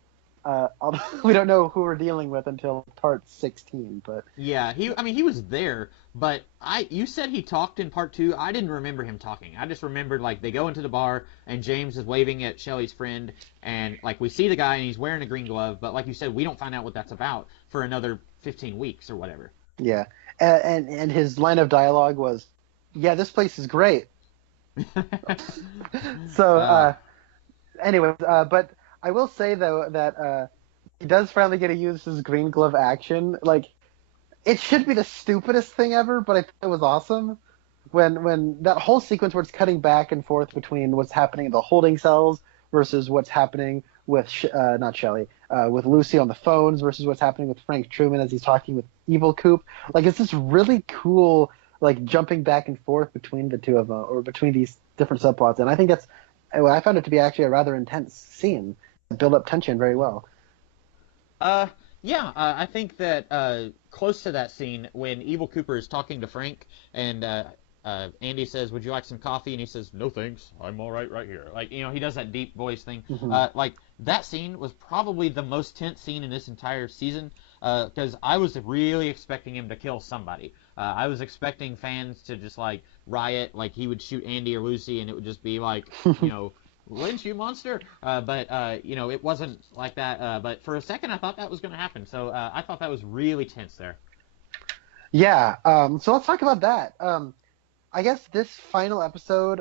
Although we don't know who we're dealing with until Part 16, but Yeah, he was there, but you said he talked in Part 2. I didn't remember him talking. I just remembered, like, they go into the bar and James is waving at Shelley's friend, and, like, we see the guy and he's wearing a green glove, but like you said, we don't find out what that's about for another 15 weeks or whatever. yeah. And his line of dialogue was, "Yeah, this place is great." So, anyways, but I will say, though, that he does finally get to use his green glove action. Like, it should be the stupidest thing ever, but I think it was awesome. When that whole sequence where it's cutting back and forth between what's happening in the holding cells versus what's happening with, not Shelley, with Lucy on the phones versus what's happening with Frank Truman as he's talking with Evil Coop. Like, it's this really cool, like, jumping back and forth between the two of them, or between these different subplots. And I think I found it to be actually a rather intense scene. Build up tension very well. Yeah, I think that close to that scene when Evil Cooper is talking to Frank and Andy says, "Would you like some coffee?" and he says, "No thanks, I'm all right here." Like, he does that deep voice thing. Mm-hmm. Like, that scene was probably the most tense scene in this entire season because I was really expecting him to kill somebody. I was expecting fans to just, like, riot, like he would shoot Andy or Lucy and it would just be like, lynch, you monster! But it wasn't like that. But for a second, I thought that was going to happen. So I thought that was really tense there. Yeah. So let's talk about that. I guess this final episode,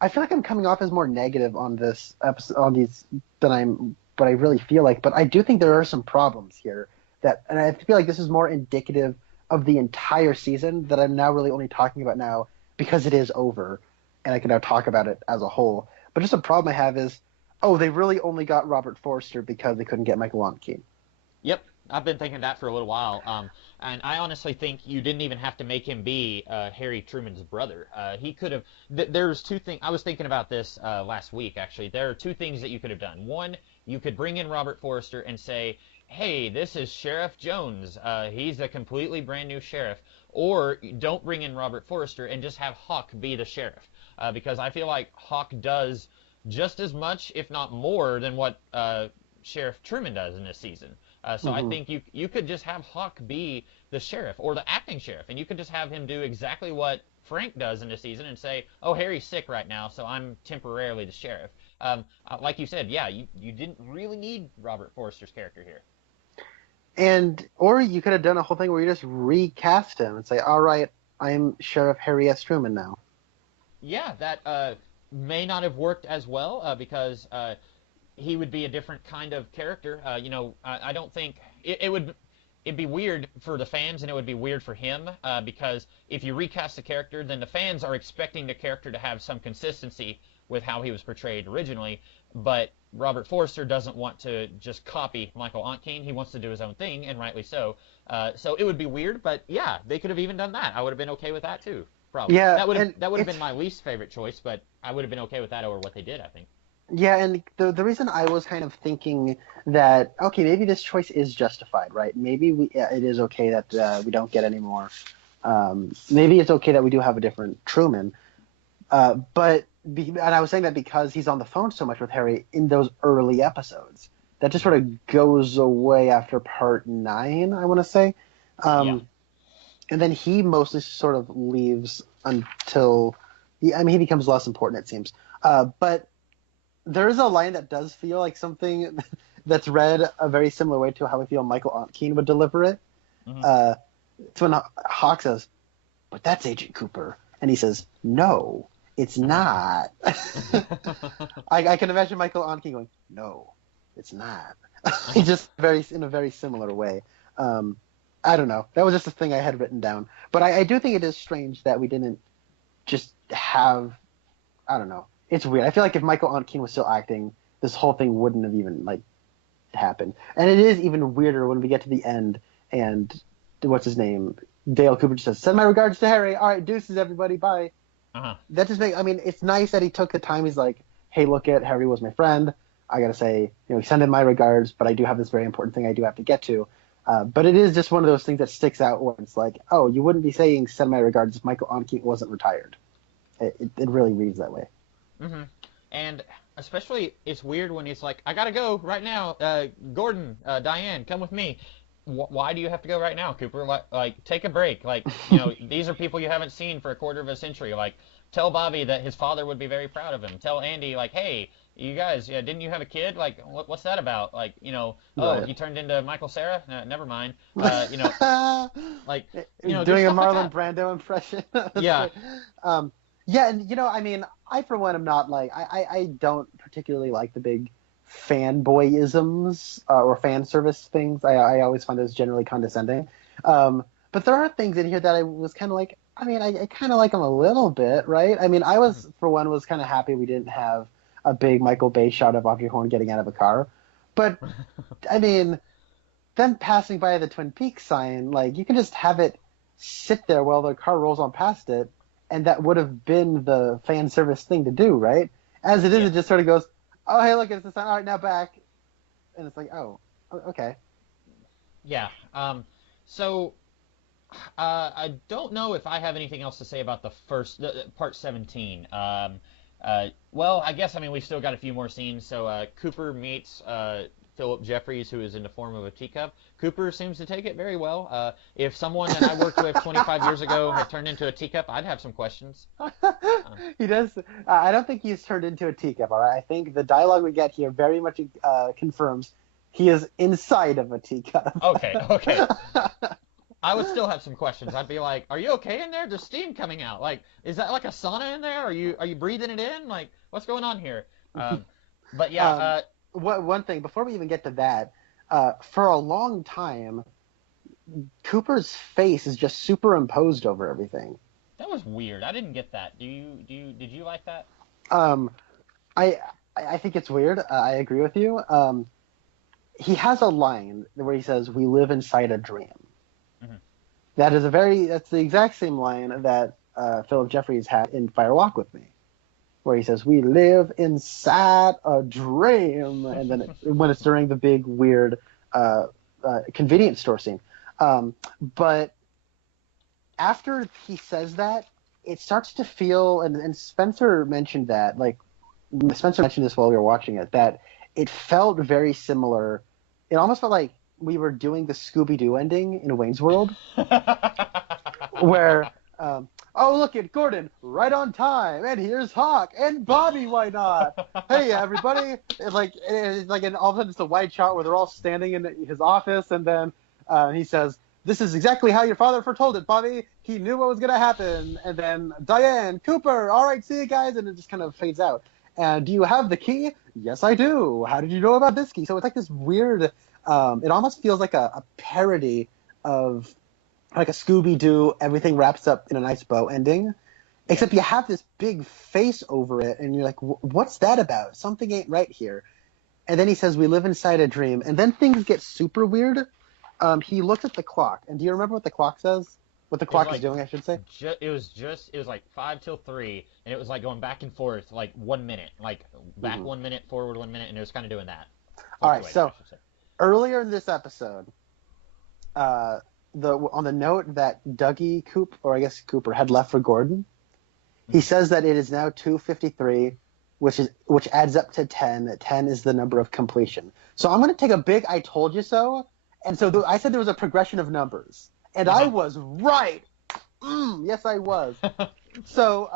I feel like I'm coming off as more negative on this episode, on these but I really feel like. But I do think there are some problems here and I feel like this is more indicative of the entire season that I'm now really only talking about now because it is over, and I can now talk about it as a whole. But just a problem I have is, they really only got Robert Forster because they couldn't get Michael Ontkean. Yep, I've been thinking that for a little while. And I honestly think you didn't even have to make him be Harry Truman's brother. He could have. There's two things. I was thinking about this last week, actually. There are two things that you could have done. One, you could bring in Robert Forster and say, "Hey, this is Sheriff Jones. He's a completely brand new sheriff." Or don't bring in Robert Forster and just have Hawk be the sheriff. Because I feel like Hawk does just as much, if not more, than what Sheriff Truman does in this season. So I think you could just have Hawk be the sheriff or the acting sheriff, and you could just have him do exactly what Frank does in this season and say, "Oh, Harry's sick right now, so I'm temporarily the sheriff." Like you said, yeah, you didn't really need Robert Forster's character here. Or you could have done a whole thing where you just recast him and say, "All right, I'm Sheriff Harry S. Truman now." Yeah, that may not have worked as well because he would be a different kind of character. I don't think it'd be weird for the fans and it would be weird for him because if you recast the character, then the fans are expecting the character to have some consistency with how he was portrayed originally. But Robert Forster doesn't want to just copy Michael Ontkean. He wants to do his own thing, and rightly so. So it would be weird, but yeah, they could have even done that. I would have been okay with that too. Probably. Yeah, that would have been my least favorite choice, but I would have been okay with that over what they did, I think. Yeah, and the reason I was kind of thinking that, okay, maybe this choice is justified, right? Maybe it is okay that we don't get any more. Maybe it's okay that we do have a different Truman. And I was saying that because he's on the phone so much with Harry in those early episodes. That just sort of goes away after Part 9, I want to say. Yeah. And then he mostly sort of leaves until he becomes less important, it seems. But there is a line that does feel like something that's read a very similar way to how I feel Michael Ontkean would deliver it. Mm-hmm. It's when Hawk says, "But that's Agent Cooper," and he says, "No, it's not." I can imagine Michael Onkin going, "No, it's not." He just in a very similar way. I don't know. That was just a thing I had written down. But I do think it is strange that we didn't just have. I don't know. It's weird. I feel like if Michael Onkin was still acting, this whole thing wouldn't have even happened. And it is even weirder when we get to the end and what's his name? Dale Cooper just says, "Send my regards to Harry. All right, deuces, everybody. Bye." Uh-huh. That just I mean, it's nice that he took the time. He's like, "Hey, look it. Harry was my friend. I gotta say, send him my regards, but I do have this very important thing I do have to get to." But it is just one of those things that sticks out where it's like, oh, you wouldn't be saying "send my regards" if Michael Onkin wasn't retired. It really reads that way. Mm-hmm. And especially, it's weird when he's like, "I gotta go right now. Gordon, Diane, come with me." Why do you have to go right now, Cooper? Like, take a break. Like, these are people you haven't seen for a quarter of a century. Like, tell Bobby that his father would be very proud of him. Tell Andy, like, "Hey, you guys, didn't you have a kid? Like, what's that about? Like, Right. he turned into Michael Cera? No, never mind. Like, doing a Marlon like Brando impression. Yeah. Yeah, and I mean, I for one am not I don't particularly like the big fanboyisms or fan service things. I always find those generally condescending. But there are things in here that I was kind of like. I mean, I kind of like them a little bit, right? I mean, I was for one was kind of happy we didn't have a big Michael Bay shot of Audrey Horne getting out of a car, but I mean, them passing by the Twin Peaks sign, like you can just have it sit there while the car rolls on past it, and that would have been the fan service thing to do, right? As it is, It just sort of goes, "Oh, hey, look, it's the sign. All right, now back," and it's like, "Oh, okay." Yeah. So I don't know if I have anything else to say about the first part 17. Well, I guess we've still got a few more scenes. So Cooper meets Philip Jeffries, who is in the form of a teacup. Cooper seems to take it very well. If someone that I worked with 25 years ago had turned into a teacup, I'd have some questions. He does. I don't think he's turned into a teacup. All right? I think the dialogue we get here very much confirms he is inside of a teacup. Okay. I would still have some questions. I'd be like, "Are you okay in there? There's steam coming out. Like, is that like a sauna in there? Are you breathing it in? Like, what's going on here?" But yeah. One thing before we even get to that, for a long time, Cooper's face is just superimposed over everything. That was weird. I didn't get that. Did you like that? I think it's weird. I agree with you. He has a line where he says, "We live inside a dream." Mm-hmm. That's the exact same line that Philip Jeffries had in Fire Walk with Me, where he says, "We live inside a dream," and then when it's during the big weird convenience store scene. But after he says that, it starts to feel, and Spencer mentioned that, Spencer mentioned this while we were watching it, that it felt very similar. It almost felt like we were doing the Scooby-Doo ending in Wayne's World, where, "Oh, look at Gordon, right on time, and here's Hawk, and Bobby, why not? Hey, everybody." And all of a sudden it's a wide shot where they're all standing in his office, and then he says, "This is exactly how your father foretold it, Bobby. He knew what was going to happen." And then, "Diane, Cooper, all right, see you guys," and it just kind of fades out. "And do you have the key?" "Yes, I do. How did you know about this key?" So it's like this weird, it almost feels like a parody of like a Scooby-Doo, everything wraps up in a nice bow ending. Except you have this big face over it, and you're like, "What's that about? Something ain't right here." And then he says, "We live inside a dream." And then things get super weird. He looks at the clock, and do you remember what the clock says? What the clock is doing, I should say? It was like 5 till 3, and it was like going back and forth, like 1 minute, like back 1 minute, forward 1 minute, and it was kind of doing that. All right, so earlier in this episode, on the note that Dougie Cooper had left for Gordon, he says that it is now 2:53, which adds up to 10. 10 is the number of completion. So I'm going to take a big "I told you so," and so I said there was a progression of numbers, and I was right. Yes, I was. So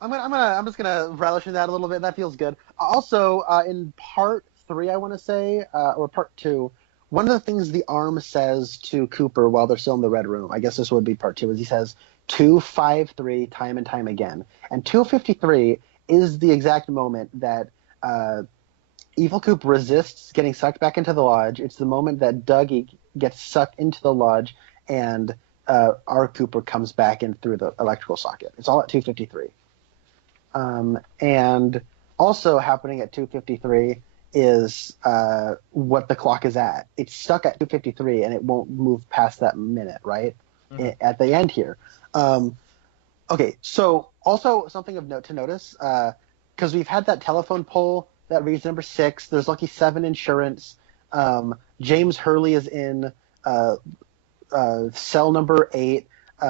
I'm just gonna relish in that a little bit. That feels good. Also, in part 3, I want to say, or part 2, one of the things the arm says to Cooper while they're still in the Red Room, I guess this would be part 2, is he says 253 time and time again. And 253 is the exact moment that Evil Coop resists getting sucked back into the lodge. It's the moment that Dougie gets sucked into the lodge and our Cooper comes back in through the electrical socket. It's all at 253. And also happening at 253 is what the clock is at. It's stuck at 253 and it won't move past that minute, right? Mm-hmm. At the end here. Okay, so also something of note to notice, because we've had that telephone pole that reads number 6. There's Lucky 7 insurance. James Hurley is in cell number 8.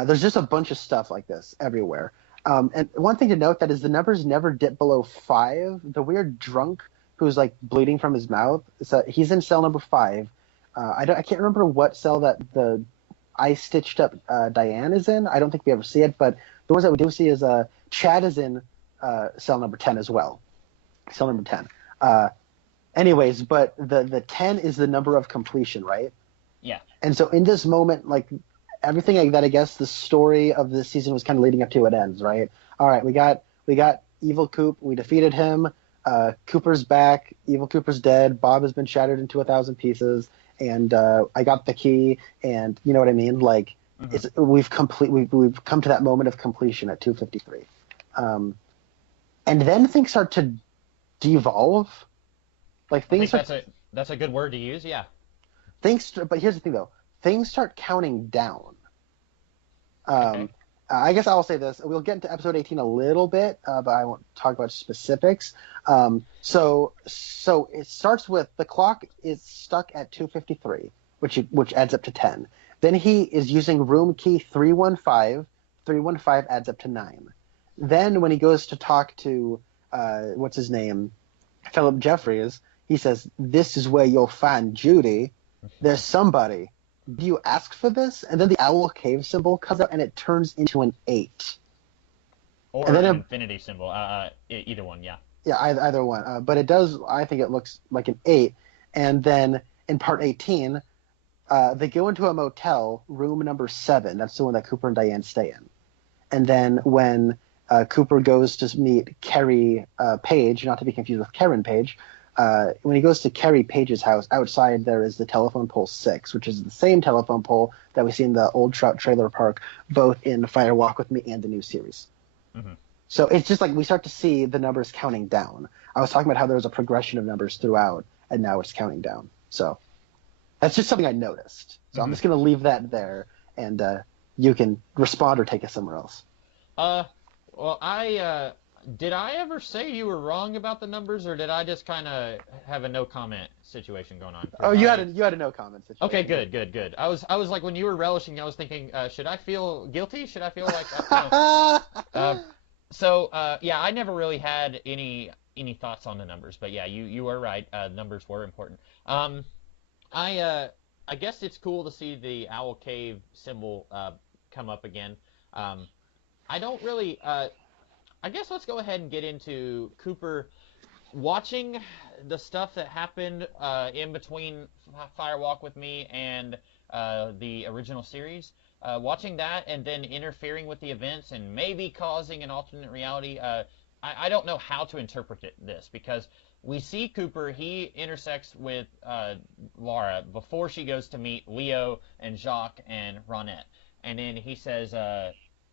There's just a bunch of stuff like this everywhere. And one thing to note that is the numbers never dip below 5. The weird drunk who's like bleeding from his mouth, he's in cell number 5. I can't remember what cell that the ice stitched up Diane is in. I don't think we ever see it, but the ones that we do see is Chad is in cell number 10 as well. Cell number 10. Anyways, but the 10 is the number of completion, right? Yeah. And so in this moment, like everything that I guess the story of this season was kind of leading up to, it ends, right? All right, we got Evil Coop. We defeated him. Cooper's back. Evil Cooper's dead. Bob has been shattered into 1,000 pieces. And I got the key. And you know what I mean? Like we've come to that moment of completion at 253. And then things start to devolve. Like things. That's a good word to use. Yeah. But here's the thing, though. Things start counting down. Okay. I guess I'll say this. We'll get into episode 18 a little bit, but I won't talk about specifics. So it starts with the clock is stuck at 253, which adds up to 10. Then he is using room key 315. 315 adds up to 9. Then when he goes to talk to what's his name, Philip Jeffries, he says, "This is where you'll find Judy. There's somebody. Do you ask for this?" And then the owl cave symbol comes up, and it turns into an 8. Or an infinity symbol. Either one, yeah. Yeah, either one. But it does. I think it looks like an 8. And then in part 18, they go into a motel, room number 7. That's the one that Cooper and Diane stay in. And then when Cooper goes to meet Carrie Page, not to be confused with Karen Page, when he goes to Carrie Page's house, outside there is the telephone pole 6, which is the same telephone pole that we see in the Old Trout Trailer Park, both in Fire Walk with Me and the new series. Mm-hmm. So it's just like we start to see the numbers counting down. I was talking about how there was a progression of numbers throughout, and now it's counting down. So that's just something I noticed. So I'm just going to leave that there, and you can respond or take us somewhere else. Well, did I ever say you were wrong about the numbers, or did I just kind of have a no comment situation going on? Oh, you had a no comment situation. Okay, good. I was like, when you were relishing, I was thinking, should I feel guilty? Should I feel like yeah, I never really had any thoughts on the numbers, but yeah, you were right. Numbers were important. I guess it's cool to see the Owl Cave symbol come up again. I don't really. I guess let's go ahead and get into Cooper watching the stuff that happened in between Fire Walk with Me and the original series. Watching that and then interfering with the events and maybe causing an alternate reality. I don't know how to interpret this, because we see Cooper, he intersects with Laura before she goes to meet Leo and Jacques and Ronette. And then he says,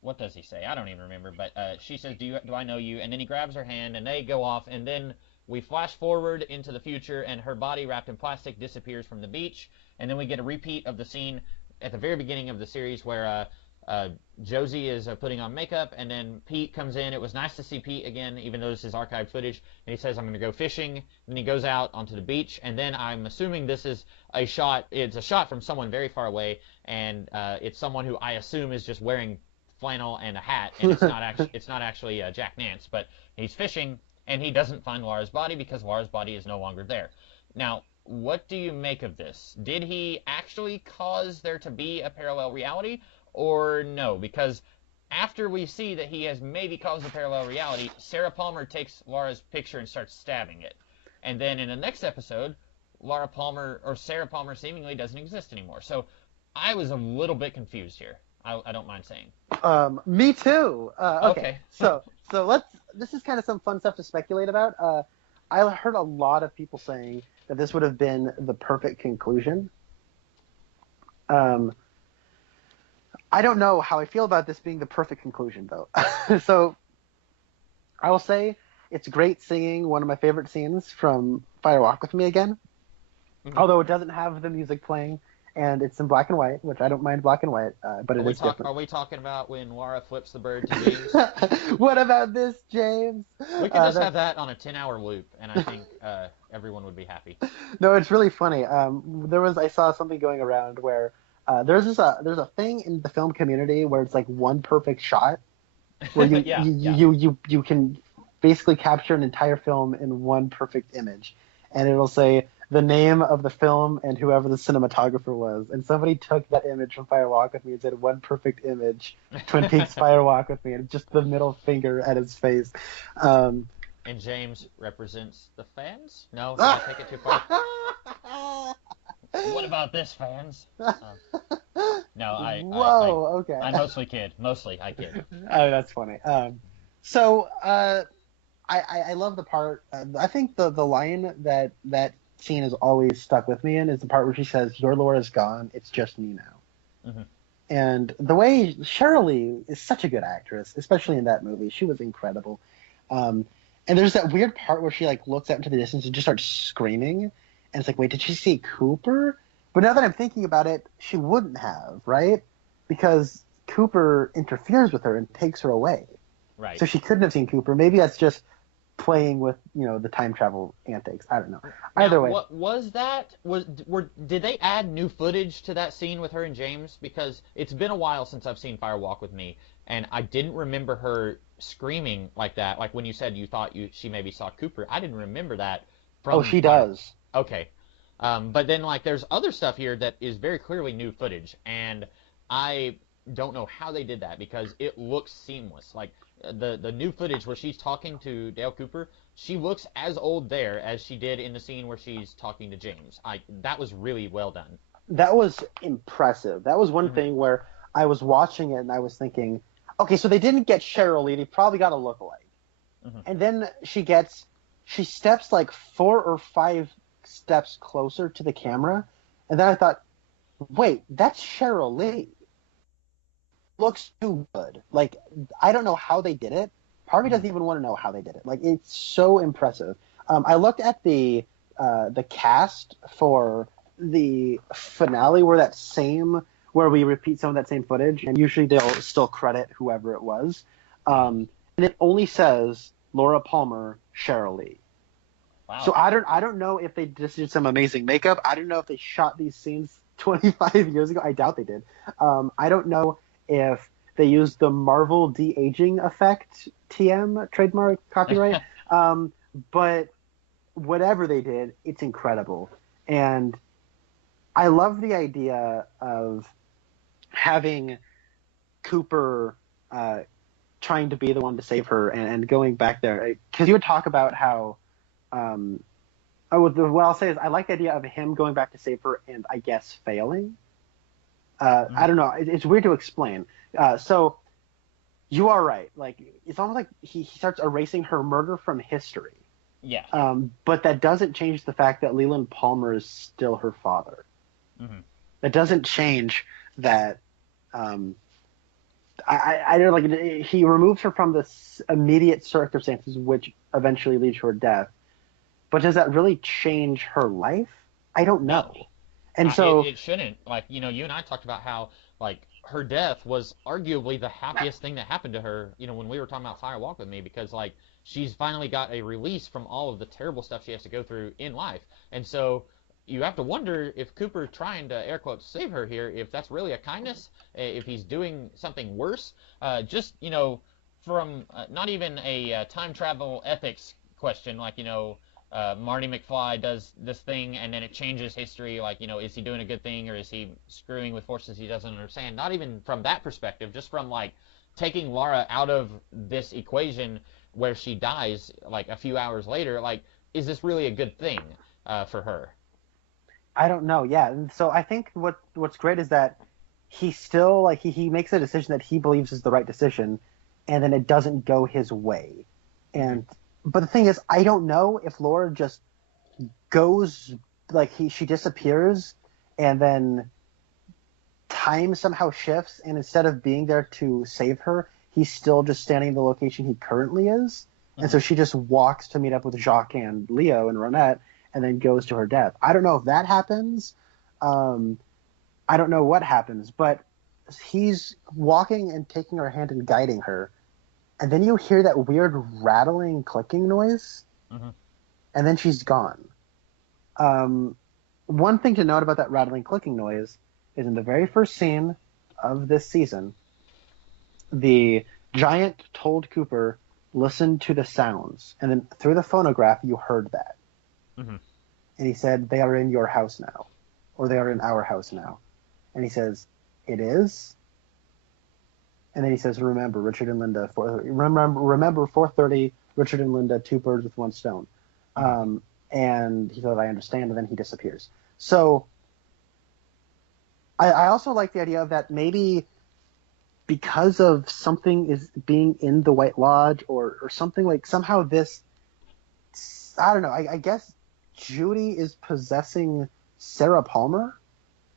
what does he say? I don't even remember, but she says, do I know you? And then he grabs her hand and they go off, and then we flash forward into the future and her body wrapped in plastic disappears from the beach, and then we get a repeat of the scene at the very beginning of the series where Josie is putting on makeup, and then Pete comes in. It was nice to see Pete again, even though this is archived footage, and he says, I'm going to go fishing. Then he goes out onto the beach, and then I'm assuming this is a shot. It's a shot from someone very far away, and it's someone who I assume is just wearing flannel and a hat, and it's not actually Jack Nance, but he's fishing, and he doesn't find Laura's body because Laura's body is no longer there. Now, what do you make of this? Did he actually cause there to be a parallel reality, or no? Because after we see that he has maybe caused a parallel reality, Sarah Palmer takes Laura's picture and starts stabbing it. And then in the next episode, Laura Palmer or Sarah Palmer seemingly doesn't exist anymore. So I was a little bit confused here. I don't mind saying. Me too. Okay. Okay. So let's. This is kind of some fun stuff to speculate about. I heard a lot of people saying that this would have been the perfect conclusion. I don't know how I feel about this being the perfect conclusion, though. So I will say it's great seeing one of my favorite scenes from Fire Walk with Me again. Mm-hmm. Although it doesn't have the music playing, and it's in black and white, which I don't mind black and white, but it is different. Are we talking about when Laura flips the bird to James? What about this, James? We could just have that on a 10-hour loop, and I think everyone would be happy. No, it's really funny. I saw something going around where there's a thing in the film community where it's like one perfect shot, where you can basically capture an entire film in one perfect image, and it'll say the name of the film and whoever the cinematographer was. And somebody took that image from Fire Walk with Me and said, one perfect image, Twin Peaks Fire Walk with Me, and just the middle finger at his face. And James represents the fans? No, did I take it too far? What about this, fans? Okay. I mostly kid. Mostly, I kid. Oh, that's funny. I love the part. I think the line that scene has always stuck with me in is the part where she says, "Your Laura's gone. It's just me now." Mm-hmm. And the way Sheryl Lee is such a good actress, especially in that movie, she was incredible. And there's that weird part where she like looks out into the distance and just starts screaming, and it's like, wait, did she see Cooper? But now that I'm thinking about it, she wouldn't have, right? Because Cooper interferes with her and takes her away. Right. So she couldn't have seen Cooper. Maybe that's just playing with, the time travel antics. I don't know. Either way. What was that? Did they add new footage to that scene with her and James? Because it's been a while since I've seen Fire Walk with Me, and I didn't remember her screaming like that. Like when you said you thought she maybe saw Cooper, I didn't remember that. Oh, she does. Okay. But then like there's other stuff here that is very clearly new footage, and I don't know how they did that because it looks seamless. Like the new footage where she's talking to Dale Cooper, she looks as old there as she did in the scene where she's talking to James. That was really well done. That was impressive. That was one thing where I was watching it and I was thinking, okay, so they didn't get Sheryl Lee. They probably got a lookalike. Mm-hmm. And then she steps like 4 or 5 steps closer to the camera. And then I thought, wait, that's Sheryl Lee. Looks too good. Like, I don't know how they did it. Part of me doesn't even want to know how they did it. Like, it's so impressive. I looked at the cast for the finale where we repeat some of that same footage, and usually they'll still credit whoever it was. And it only says Laura Palmer, Sheryl Lee. Wow. So I don't know if they just did some amazing makeup. I don't know if they shot these scenes 25 years ago. I doubt they did. I don't know if they used the Marvel de-aging effect, TM, trademark, copyright. But whatever they did, it's incredible. And I love the idea of having Cooper trying to be the one to save her and going back there. Because you would talk about how what I'll say is I like the idea of him going back to save her and I guess failing. I don't know. It's weird to explain. So you are right. Like it's almost like he starts erasing her murder from history. Yeah. But that doesn't change the fact that Leland Palmer is still her father. Mm-hmm. That doesn't change that. I don't like. He removes her from the immediate circumstances, which eventually leads to her death. But does that really change her life? I don't know. And so it shouldn't. Like you and I talked about how like her death was arguably the happiest thing that happened to her. When we were talking about Fire Walk with Me, because like she's finally got a release from all of the terrible stuff she has to go through in life, and so you have to wonder if Cooper trying to air quotes save her here, if that's really a kindness, if he's doing something worse. Just from not even a time travel ethics question, like Marty McFly does this thing and then it changes history, like is he doing a good thing or is he screwing with forces he doesn't understand? Not even from that perspective, just from like taking Laura out of this equation where she dies like a few hours later, like is this really a good thing for her? I don't know. Yeah, and so I think what's great is that he still like he makes a decision that he believes is the right decision, and then it doesn't go his way. Mm-hmm. And but the thing is, I don't know if Laura just goes like she disappears, and then time somehow shifts, and instead of being there to save her, he's still just standing in the location he currently is. And Mm-hmm. so she just walks to meet up with Jacques and Leo and Ronette, and then goes to her death. I don't know if that happens. Um, I don't know what happens, but he's walking and taking her hand and guiding her, and then you hear that weird rattling, clicking noise, Mm-hmm. and then she's gone. Um, One thing to note about that rattling, clicking noise is in the very first scene of this season, the giant told Cooper, listen to the sounds. And then through the phonograph, you heard that. Mm-hmm. And he said, they are in your house now. Or they are in our house now. And he says, it is? And then he says, remember, Richard and Linda, remember 4:30, Richard and Linda, two birds with one stone. And he says, I understand, and then he disappears. So I also like the idea of that maybe because of something is being in the White Lodge or something like somehow this, I don't know, I guess Judy is possessing Sarah Palmer,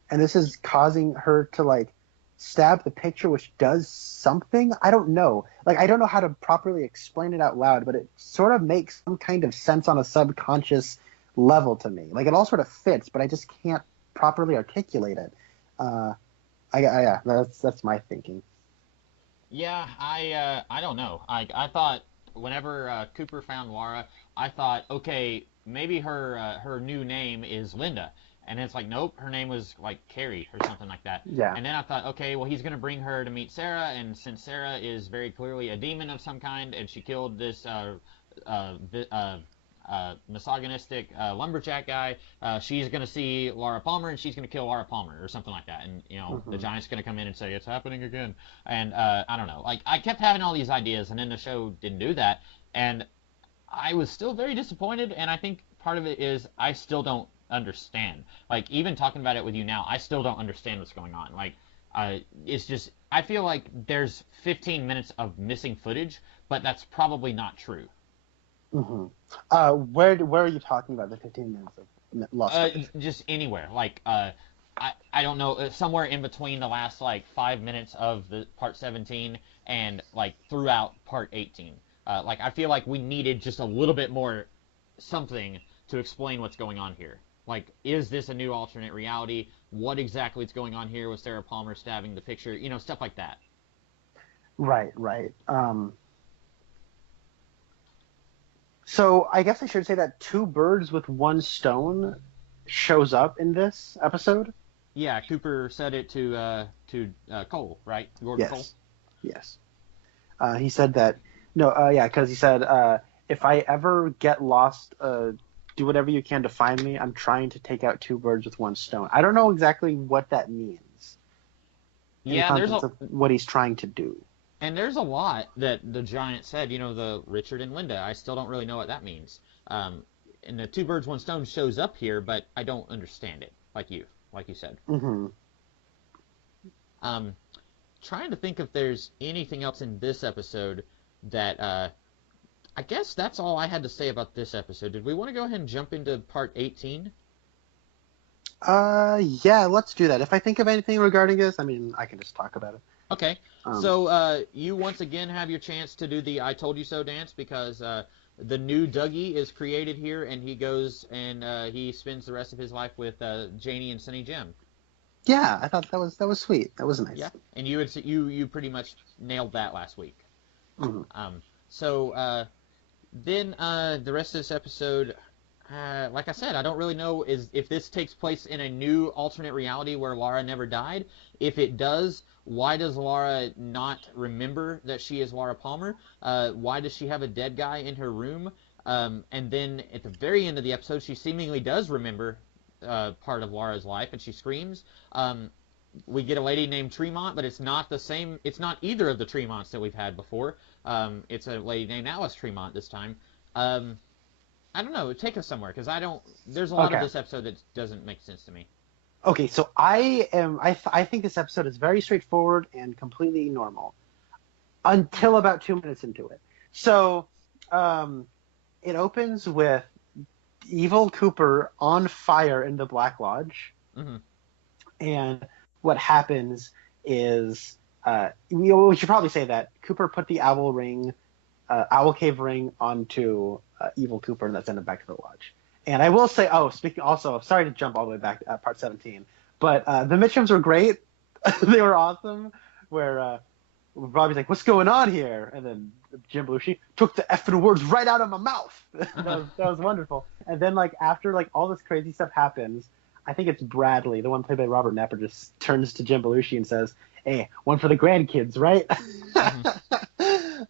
and this is causing her to like stab the picture, which does something. I don't know. Like, I don't know how to properly explain it out loud, but it sort of makes some kind of sense on a subconscious level to me. Like, it all sort of fits, but I just can't properly articulate it. Yeah, that's my thinking. Yeah, I don't know. I thought whenever Cooper found Laura, I thought, okay, maybe her new name is Linda, and it's like, nope, her name was like Carrie or something like that. Yeah. And then I thought, okay, well, he's gonna bring her to meet Sarah, and since Sarah is very clearly a demon of some kind, and she killed this uh, misogynistic lumberjack guy, she's gonna see Laura Palmer and she's gonna kill Laura Palmer or something like that. And the Giant's gonna come in and say it's happening again. And I don't know. Like, I kept having all these ideas, and then the show didn't do that, and I was still very disappointed. And I think part of it is I still don't understand. Like, even talking about it with you now, I still don't understand what's going on. Like, it's just I feel like there's 15 minutes of missing footage, but that's probably not true. Mm-hmm. Where are you talking about the 15 minutes of lost footage? Just anywhere. Like, I don't know, somewhere in between the last like 5 minutes of the part 17 and like throughout part 18. Like, I feel like we needed just a little bit more something to explain what's going on here. Like, is this a new alternate reality? What exactly is going on here with Sarah Palmer stabbing the picture? Stuff like that. Right, right. So I guess I should say that two birds with one stone shows up in this episode. Yeah, Cooper said it to Cole, right? Gordon Cole. Yes, yes. He said that. No, yeah, because he said, if I ever get lost, do whatever you can to find me. I'm trying to take out two birds with one stone. I don't know exactly what that means in the Yeah, context of what he's trying to do. and there's a lot that the Giant said. The Richard and Linda. I still don't really know what that means. And the two birds, one stone shows up here, but I don't understand it, like you said. Mm-hmm. Um, Trying to think if there's anything else in this episode that I guess that's all I had to say about this episode. Did we want to go ahead and jump into part 18? Yeah, let's do that. If I think of anything regarding this, I mean, I can just talk about it. Okay. So you once again have your chance to do the I Told You So dance because the new Dougie is created here, and he goes and he spends the rest of his life with Janie and Sunny Jim. Yeah, I thought that was sweet. That was nice. Yeah, and you pretty much nailed that last week. Mm-hmm. So then the rest of this episode, like I said, I don't really know if this takes place in a new alternate reality where Laura never died. If it does, why does Laura not remember that she is Laura Palmer? Why does she have a dead guy in her room? And then at the very end of the episode, she seemingly does remember part of Laura's life, and she screams. We get a lady named Tremont, but it's not the same. It's not either of the Tremonts that we've had before. It's a lady named Alice Tremont this time. I don't know. Take us somewhere, because I don't. There's a lot of Okay. this episode that doesn't make sense to me. Okay, so I think this episode is very straightforward and completely normal until about 2 minutes into it. So, um, it opens with evil Cooper on fire in the Black Lodge, Hmm. and what happens is we should probably say that Cooper put the Owl Cave ring onto evil Cooper, and that sent him back to the lodge. And I will say, speaking also, sorry to jump all the way back to part 17, but the Mitchums were great. They were awesome. Where Robbie's like, "What's going on here?" And then Jim Belushi took the effing words right out of my mouth. That was wonderful. And then like after like all this crazy stuff happens, I think it's Bradley, the one played by Robert Knapper, just turns to Jim Belushi and says, "Hey, one for the grandkids, right?" Hmm.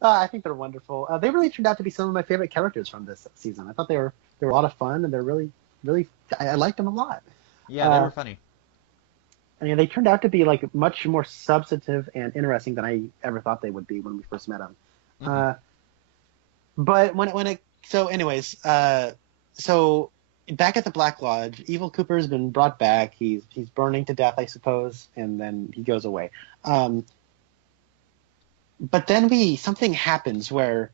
I think they're wonderful. They really turned out to be some of my favorite characters from this season. I thought they were a lot of fun, and they're really I liked them a lot. Yeah, they were funny. I mean, they turned out to be like much more substantive and interesting than I ever thought they would be when we first met them. Hmm. But so anyways, so back at the Black Lodge, Evil Cooper has been brought back. He's burning to death, I suppose, and then he goes away. But then something happens where,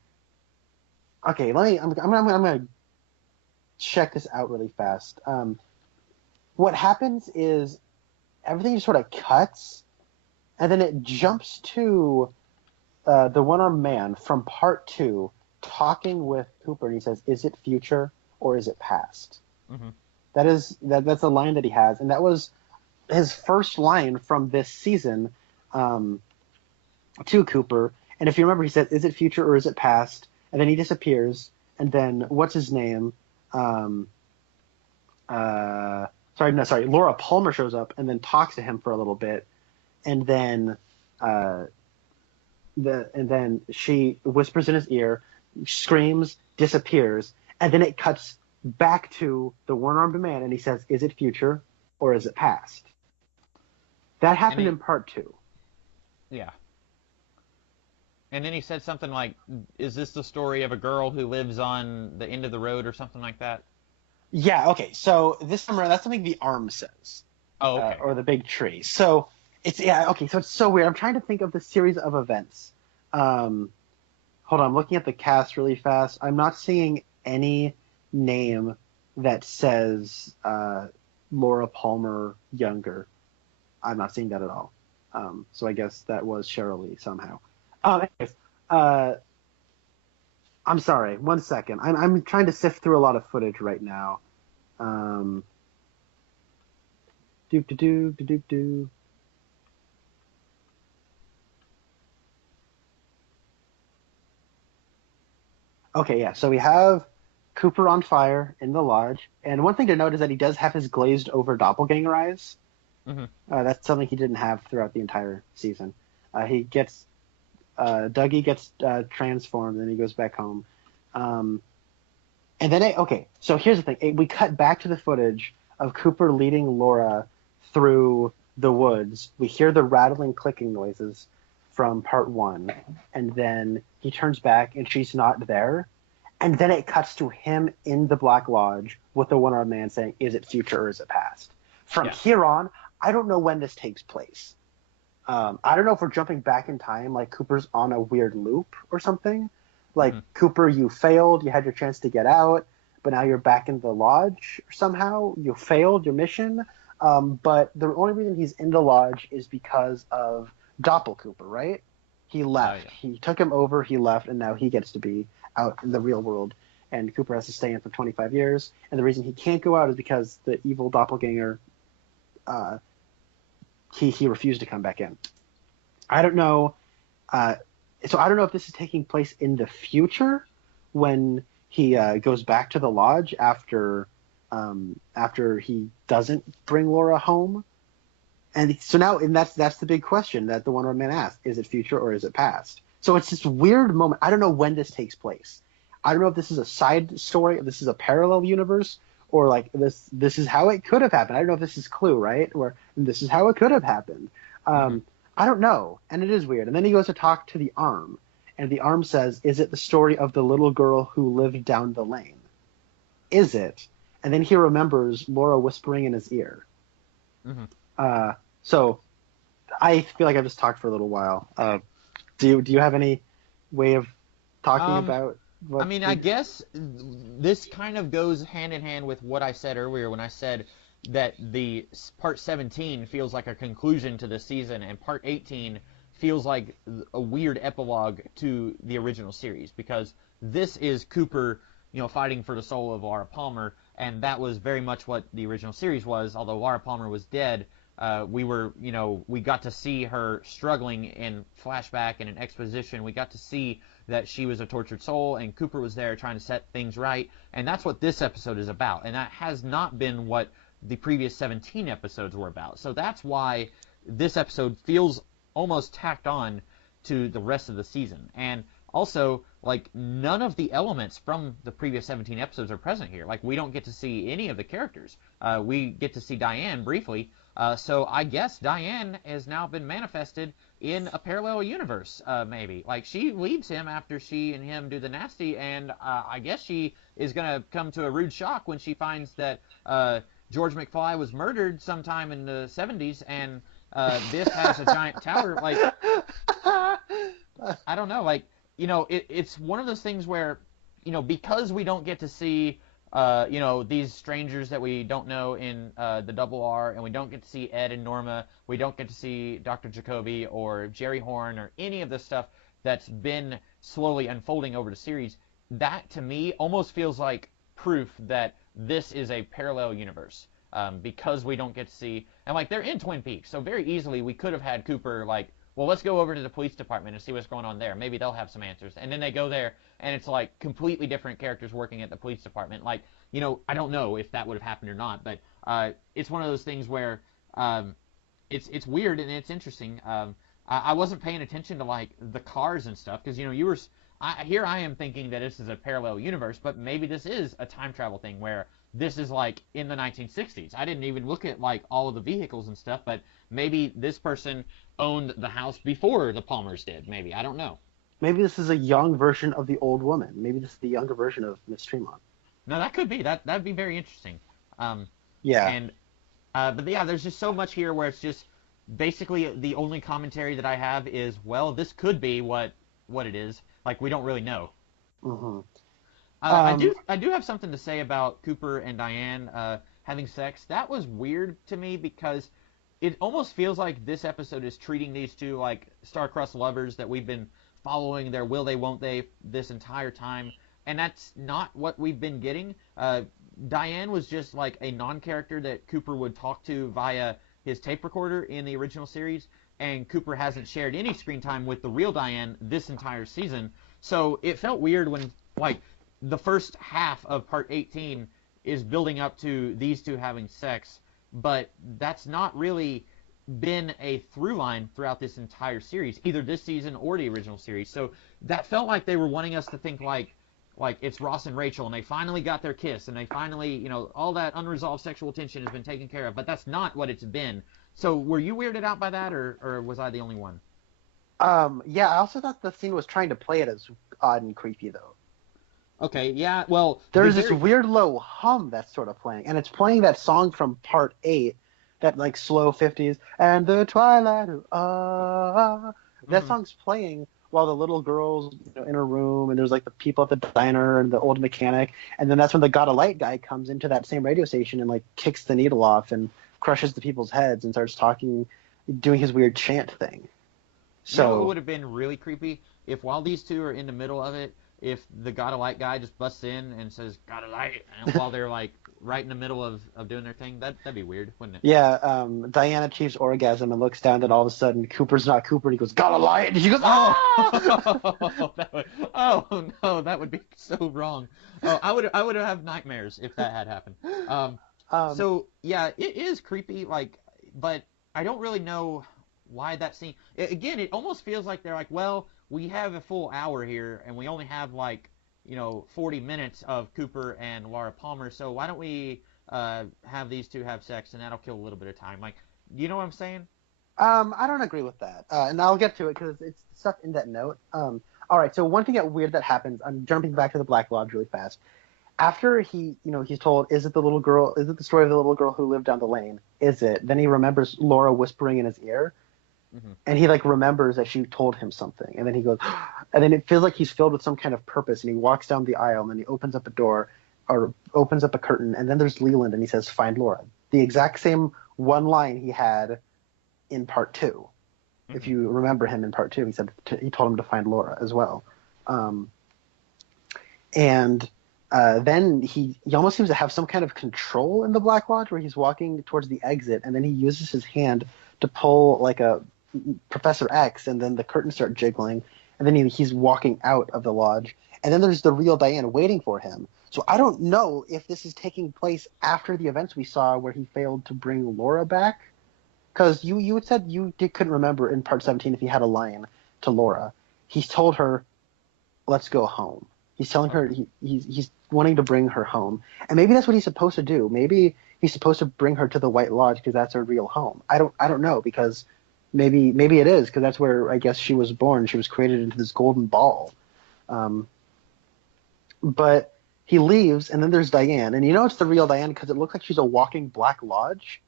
okay, I'm gonna check this out really fast. What happens is everything just sort of cuts, and then it jumps to the one-armed man from part 2 talking with Cooper, and he says, "Is it future or is it past?" Hmm. That's a line that he has, and that was his first line from this season to Cooper. And if you remember, he said, "Is it future or is it past?" And then he disappears, and then what's his name? Laura Palmer shows up and then talks to him for a little bit, and then she whispers in his ear, screams, disappears, and then it cuts back to the one-armed man, and he says, "Is it future or is it past?" That happened in part 2. Yeah. And then he said something like, "Is this the story of a girl who lives on the end of the road," or something like that? Yeah, okay. So this time around, that's something the arm says, Oh, okay. or the big tree. So okay. So it's so weird. I'm trying to think of the series of events. Hold on, I'm looking at the cast really fast. I'm not seeing any name that says Laura Palmer younger. I'm not seeing that at all. So I guess that was Cheryl Lee somehow. Anyways, I'm sorry. 1 second. I'm trying to sift through a lot of footage right now. Do do do do do do. Okay, yeah. So we have Cooper on fire in the lodge, and one thing to note is that he does have his glazed over doppelganger eyes. Hmm. That's something he didn't have throughout the entire season. Dougie gets transformed, and he goes back home. And then, okay, so here's the thing. We cut back to the footage of Cooper leading Laura through the woods. We hear the rattling, clicking noises from part 1, and then he turns back, and she's not there. And then it cuts to him in the Black Lodge with the one-armed man saying, "Is it future or is it past?" From here on, I don't know when this takes place. I don't know if we're jumping back in time, like Cooper's on a weird loop or something. Like, Cooper, you failed, you had your chance to get out, but now you're back in the lodge somehow. You failed your mission. But the only reason he's in the lodge is because of Doppel Cooper, right? He left. yeah. He took him over, he left, and now he gets to be out in the real world. And Cooper has to stay in for 25 years. And the reason he can't go out is because the evil doppelganger, he refused to come back in. I don't know. So I don't know if this is taking place in the future when he goes back to the lodge after he doesn't bring Laura home. And so now, and that's the big question that the Wonder Woman asked: is it future or is it past? So it's this weird moment. I don't know when this takes place. I don't know if this is a side story, if this is a parallel universe, or like this is how it could have happened. I don't know if this is Clue, right? Or this is how it could have happened. I don't know, and it is weird. And then he goes to talk to the arm, and the arm says, "Is it the story of the little girl who lived down the lane?" is it? And then he remembers Laura whispering in his ear. Mm-hmm. So I feel like I've just talked for a little while. Do you have any way of talking about what? I mean, I guess this kind of goes hand in hand with what I said earlier when I said that the part 17 feels like a conclusion to the season, and part 18 feels like a weird epilogue to the original series, because this is Cooper, fighting for the soul of Laura Palmer, and that was very much what the original series was. Although Laura Palmer was dead, we got to see her struggling in flashback and in exposition. We got to see that she was a tortured soul, and Cooper was there trying to set things right, and that's what this episode is about, and that has not been what the previous 17 episodes were about. So that's why this episode feels almost tacked on to the rest of the season. And also, like, none of the elements from the previous 17 episodes are present here. Like, we don't get to see any of the characters. We get to see Diane briefly. So I guess Diane has now been manifested in a parallel universe, maybe. Like, she leaves him after she and him do the nasty, and I guess she is going to come to a rude shock when she finds that George McFly was murdered sometime in the 70s, and Biff has a giant tower. Like, I don't know. Like, it's one of those things where, because we don't get to see, these strangers that we don't know in the Double R, and we don't get to see Ed and Norma, we don't get to see Dr. Jacoby or Jerry Horn or any of the stuff that's been slowly unfolding over the series, that to me almost feels like proof that this is a parallel universe, because we don't get to see, and like, they're in Twin Peaks, so very easily we could have had Cooper like, well, let's go over to the police department and see what's going on there. Maybe they'll have some answers. And then they go there, and it's like completely different characters working at the police department. Like, I don't know if that would have happened or not, but it's one of those things where it's weird and it's interesting. I wasn't paying attention to like the cars and stuff, because here I am thinking that this is a parallel universe, but maybe this is a time travel thing where this is like in the 1960s. I didn't even look at like all of the vehicles and stuff, but maybe this person owned the house before the Palmers did. Maybe, I don't know. Maybe this is a young version of the old woman. Maybe this is the younger version of Miss Tremont. No, that could be. That'd be very interesting. Yeah. And but yeah, there's just so much here where it's just basically the only commentary that I have is, well, this could be what it is. Like, we don't really know. Mm-hmm. I do have something to say about Cooper and Diane having sex. That was weird to me, because it almost feels like this episode is treating these two like star-crossed lovers that we've been following their will they won't they this entire time, and that's not what we've been getting. Diane was just like a non-character that Cooper would talk to via his tape recorder in the original series, and Cooper hasn't shared any screen time with the real Diane this entire season. So it felt weird when, like, the first half of part 18 is building up to these two having sex, but that's not really been a through line throughout this entire series, either this season or the original series. So that felt like they were wanting us to think like it's Ross and Rachel, and they finally got their kiss, and they finally, all that unresolved sexual tension has been taken care of, but that's not what it's been. So were you weirded out by that, or was I the only one? Yeah, I also thought the scene was trying to play it as odd and creepy, though. Okay, yeah, well... There's this weird low hum that's sort of playing, and it's playing that song from part 8, that, like, slow 50s, and the twilight of... That song's playing while the little girl's in her room, and there's, like, the people at the diner and the old mechanic, and then that's when the God of Light guy comes into that same radio station and, like, kicks the needle off and crushes the people's heads and starts talking, doing his weird chant thing. So it would have been really creepy if, while these two are in the middle of it, if the God of Light guy just busts in and says, God of Light, and while they're, like, right in the middle of doing their thing, that'd be weird, wouldn't it? Yeah, Diane achieves orgasm and looks down, and all of a sudden Cooper's not Cooper, and he goes, God of Light, and she goes, oh! No, that would be so wrong. Oh, I would have nightmares if that had happened. So, yeah, it is creepy, like, but I don't really know why that scene... Again, it almost feels like they're like, well, we have a full hour here, and we only have, like, 40 minutes of Cooper and Laura Palmer, so why don't we have these two have sex, and that'll kill a little bit of time. Like, you know what I'm saying? I don't agree with that, and I'll get to it, because it's stuff in that note. All right, so one thing weird that happens, I'm jumping back to the Black Lodge really fast. after he's told, is it the little girl? Is it the story of the little girl who lived down the lane? Is it? Then he remembers Laura whispering in his ear, Hmm. and he like remembers that she told him something, and then he goes, and then it feels like he's filled with some kind of purpose, and he walks down the aisle, and then he opens up a door or opens up a curtain, and then there's Leland, and he says, "Find Laura." The exact same one line he had in part two. If Hmm. you remember him in part two, he told him to find Laura as well. And then he almost seems to have some kind of control in the Black Lodge, where he's walking towards the exit, and then he uses his hand to pull like a Professor X, and then the curtains start jiggling, and then he's walking out of the lodge, and then there's the real Diane waiting for him. So I don't know if this is taking place after the events we saw where he failed to bring Laura back, because you had said couldn't remember in part 17 if he had a line to Laura. He's told her, "Let's go home." He's telling her he's wanting to bring her home, and maybe that's what he's supposed to do. Maybe he's supposed to bring her to the White Lodge because that's her real home. I don't know, because maybe it is, because that's where I guess she was born. She was created into this golden ball. But he leaves, and then there's Diane, and it's the real Diane because it looks like she's a walking Black Lodge.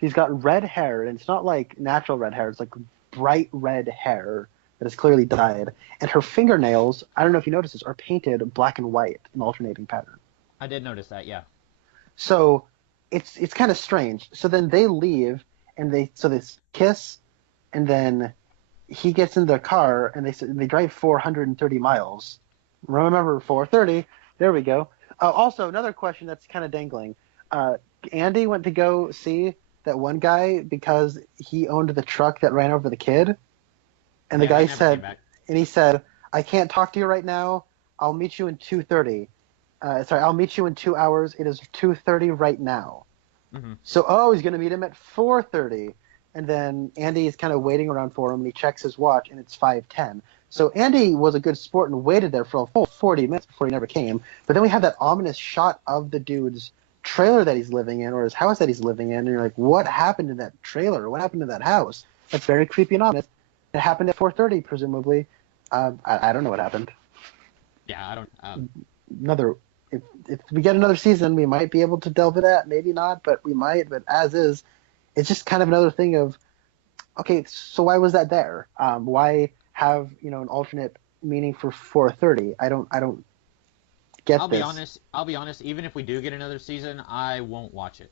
She's got red hair, and it's not like natural red hair. It's like bright red hair that is clearly dyed. And her fingernails, I don't know if you noticed this, are painted black and white in alternating pattern. I did notice that, yeah. So it's kind of strange. So then they leave, and they kiss, and then he gets in their car, and they drive 430 miles. Remember 430? There we go. Also, another question that's kind of dangling. Andy went to go see that one guy because he owned the truck that ran over the kid, and the guy said, "I can't talk to you right now. I'll meet you in 2:30. I'll meet you in 2 hours. It is 2:30 right now." Mm-hmm. So, he's going to meet him at 4:30, and then Andy is kind of waiting around for him, and he checks his watch, and it's 5:10. So Andy was a good sport and waited there for a full 40 minutes before he never came. But then we have that ominous shot of the dude's trailer that he's living in, or his house that he's living in, and you're like, what happened to that trailer? What happened to that house? That's very creepy and ominous. It happened at 4:30, presumably. I don't know what happened. Yeah, I don't. If we get another season, we might be able to delve into that. Maybe not, but we might. But as is, it's just kind of another thing of, okay, so why was that there? Why have an alternate meaning for 4:30? I don't get this. I'll be honest. Even if we do get another season, I won't watch it.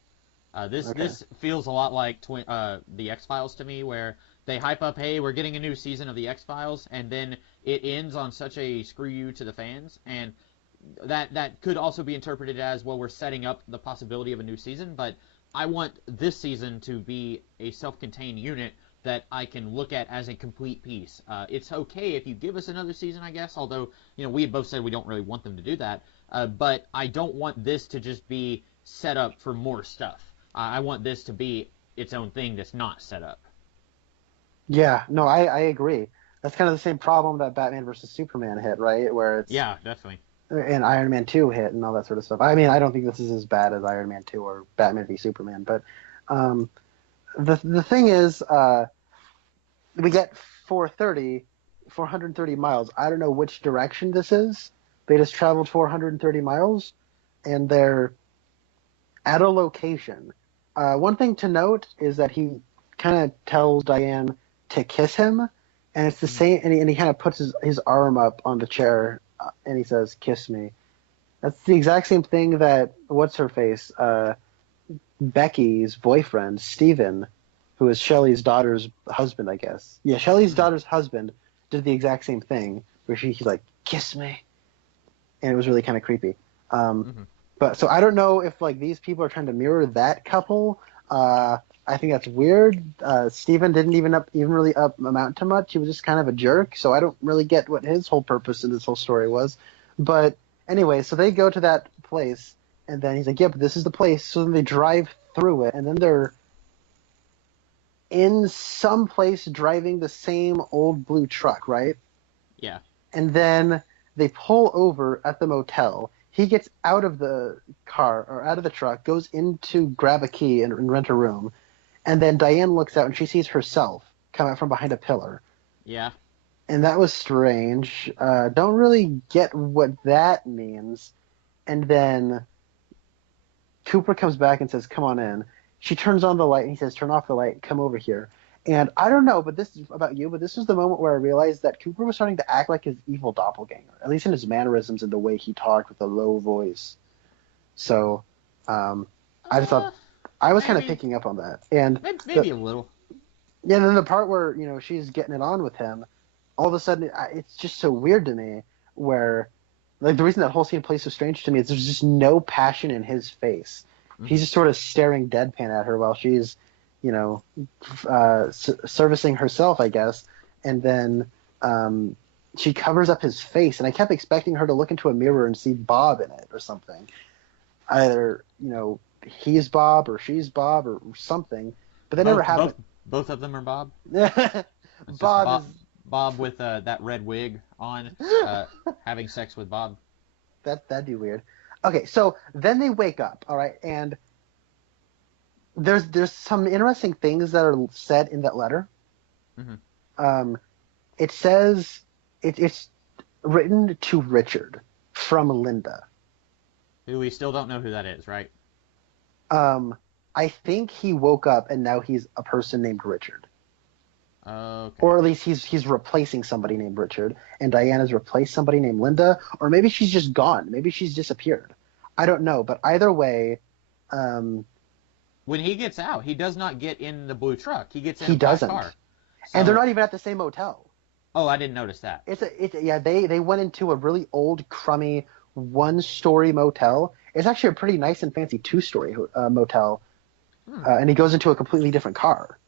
This feels a lot like the X-Files to me, where they hype up, hey, we're getting a new season of the X-Files, and then it ends on such a screw you to the fans, and that could also be interpreted as, well, we're setting up the possibility of a new season, but I want this season to be a self-contained unit that I can look at as a complete piece. It's okay if you give us another season, I guess, although, we had both said we don't really want them to do that, but I don't want this to just be set up for more stuff. I want this to be its own thing that's not set up. Yeah, no, I agree. That's kind of the same problem that Batman versus Superman hit, right? Where it's Yeah, definitely. And Iron Man 2 hit and all that sort of stuff. I mean, I don't think this is as bad as Iron Man 2 or Batman v Superman, but the thing is, we get 430 miles. I don't know which direction this is. They just traveled 430 miles, and they're at a location. One thing to note is that he kind of tells Diane to kiss him, and it's the same. And he kind of puts his arm up on the chair, and he says, "Kiss me." That's the exact same thing that what's her face, Becky's boyfriend, Steven, who is Shelley's daughter's husband, I guess. Yeah, Shelley's daughter's husband did the exact same thing, where he's like, "Kiss me," and it was really kind of creepy. But so I don't know if like these people are trying to mirror that couple. I think that's weird. Steven didn't even really amount to much. He was just kind of a jerk. So I don't really get what his whole purpose in this whole story was. But anyway, so they go to that place, and then he's like, "Yeah, but this is the place." So then they drive through it, and then they're in some place driving the same old blue truck, right? Yeah. And then they pull over at the motel. He gets out of the car or out of the truck, goes in to grab a key and rent a room. And then Diane looks out and she sees herself come out from behind a pillar. Yeah. And that was strange. Don't really get what that means. and then Cooper comes back and says, "Come on in." She turns on the light, and he says, "Turn off the light. Come over here." And I don't know, but this is about you. But this was the moment where I realized that Cooper was starting to act like his evil doppelganger, at least in his mannerisms and the way he talked with a low voice. So, I just thought I was kind of picking up on that, and maybe a little. Yeah, and then the part where she's getting it on with him, all of a sudden it's just so weird to me. Where, like, the reason that whole scene plays so strange to me is there's just no passion in his face. Mm-hmm. He's just sort of staring deadpan at her while she's, servicing herself, I guess, and then she covers up his face, and I kept expecting her to look into a mirror and see Bob in it or something. Either he's Bob or she's Bob or something, but that never happened. Both of them are Bob. Bob with that red wig on, having sex with Bob. That'd be weird. Okay, so then they wake up, all right, and there's some interesting things that are said in that letter. Mm-hmm. It says it's written to Richard from Linda, who we still don't know who that is, right? I think he woke up and now he's a person named Richard. Okay. Or at least he's replacing somebody named Richard, and Diana's replaced somebody named Linda, or maybe she's just gone. Maybe she's disappeared. I don't know, but either way, when he gets out, he does not get in the blue truck. He gets in a black car. So, and they're not even at the same motel. Oh, I didn't notice that. They went into a really old, crummy, one-story motel. It's actually a pretty nice and fancy two-story motel, and he goes into a completely different car.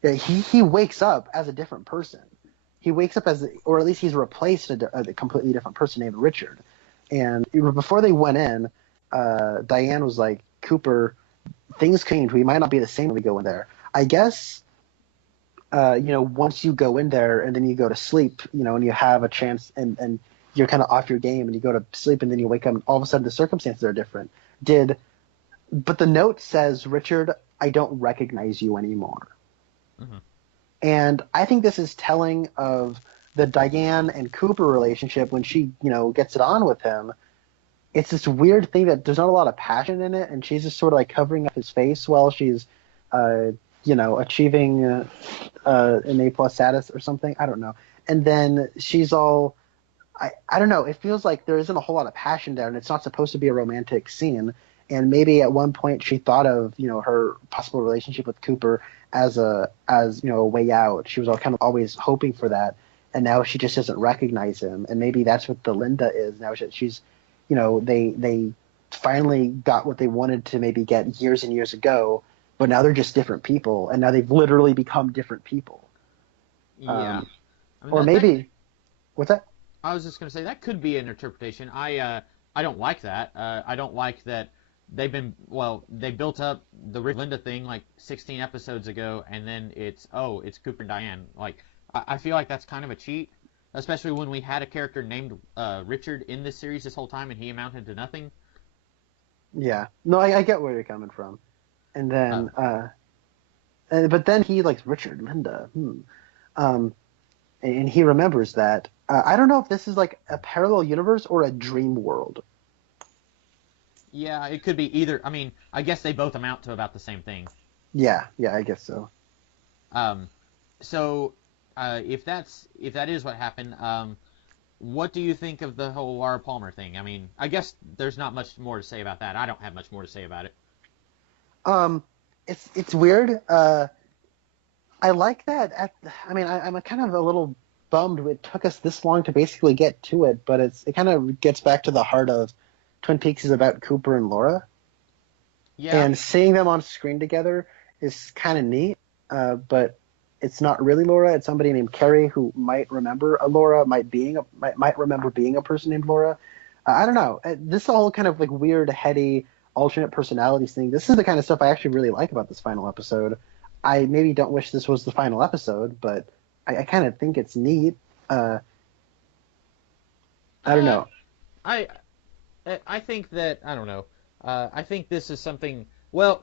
Yeah, he wakes up as a different person. He wakes up or at least he's replaced a completely different person named Richard. And before they went in, Diane was like, "Cooper, things changed. We might not be the same when we go in there." I guess, once you go in there and then you go to sleep, and you have a chance and you're kind of off your game and you go to sleep and then you wake up and all of a sudden the circumstances are different. But the note says, "Richard, I don't recognize you anymore." Mm-hmm. And I think this is telling of the Diane and Cooper relationship when she, gets it on with him. It's this weird thing that there's not a lot of passion in it, and she's just sort of like covering up his face while she's, achieving an A+ status or something. I don't know. And then she's all, I don't know. It feels like there isn't a whole lot of passion there, and it's not supposed to be a romantic scene. And maybe at one point she thought of, her possible relationship with Cooper as a way out. She was kind of always hoping for that, and now she just doesn't recognize him. And maybe that's what the Linda is now. She's, they finally got what they wanted to maybe get years and years ago, but now they're just different people, and now they've literally become different people. Yeah. Or maybe, what's that? I was just going to say that could be an interpretation. I don't like that. I don't like that. They built up the Rick Linda thing like 16 episodes ago, and then it's Cooper and Diane. Like, I feel like that's kind of a cheat, especially when we had a character named Richard in this series this whole time, and he amounted to nothing. Yeah, no, I get where you're coming from, and then, but then he likes Richard, Linda, and he remembers that. I don't know if this is like a parallel universe or a dream world. Yeah, it could be either. I mean, I guess they both amount to about the same thing. Yeah, I guess so. If that is what happened, what do you think of the whole Laura Palmer thing? I mean, I guess there's not much more to say about that. I don't have much more to say about it. It's weird. I like that. I'm kind of a little bummed it took us this long to basically get to it, but it kind of gets back to the heart of Twin Peaks is about Cooper and Laura. Yeah. And seeing them on screen together is kind of neat, but it's not really Laura. It's somebody named Carrie who might remember a Laura, might remember being a person named Laura. I don't know. This whole kind of like weird, heady, alternate personalities thing, this is the kind of stuff I actually really like about this final episode. I maybe don't wish this was the final episode, but I kind of think it's neat. I don't know. I think that, I don't know, I think this is something, well,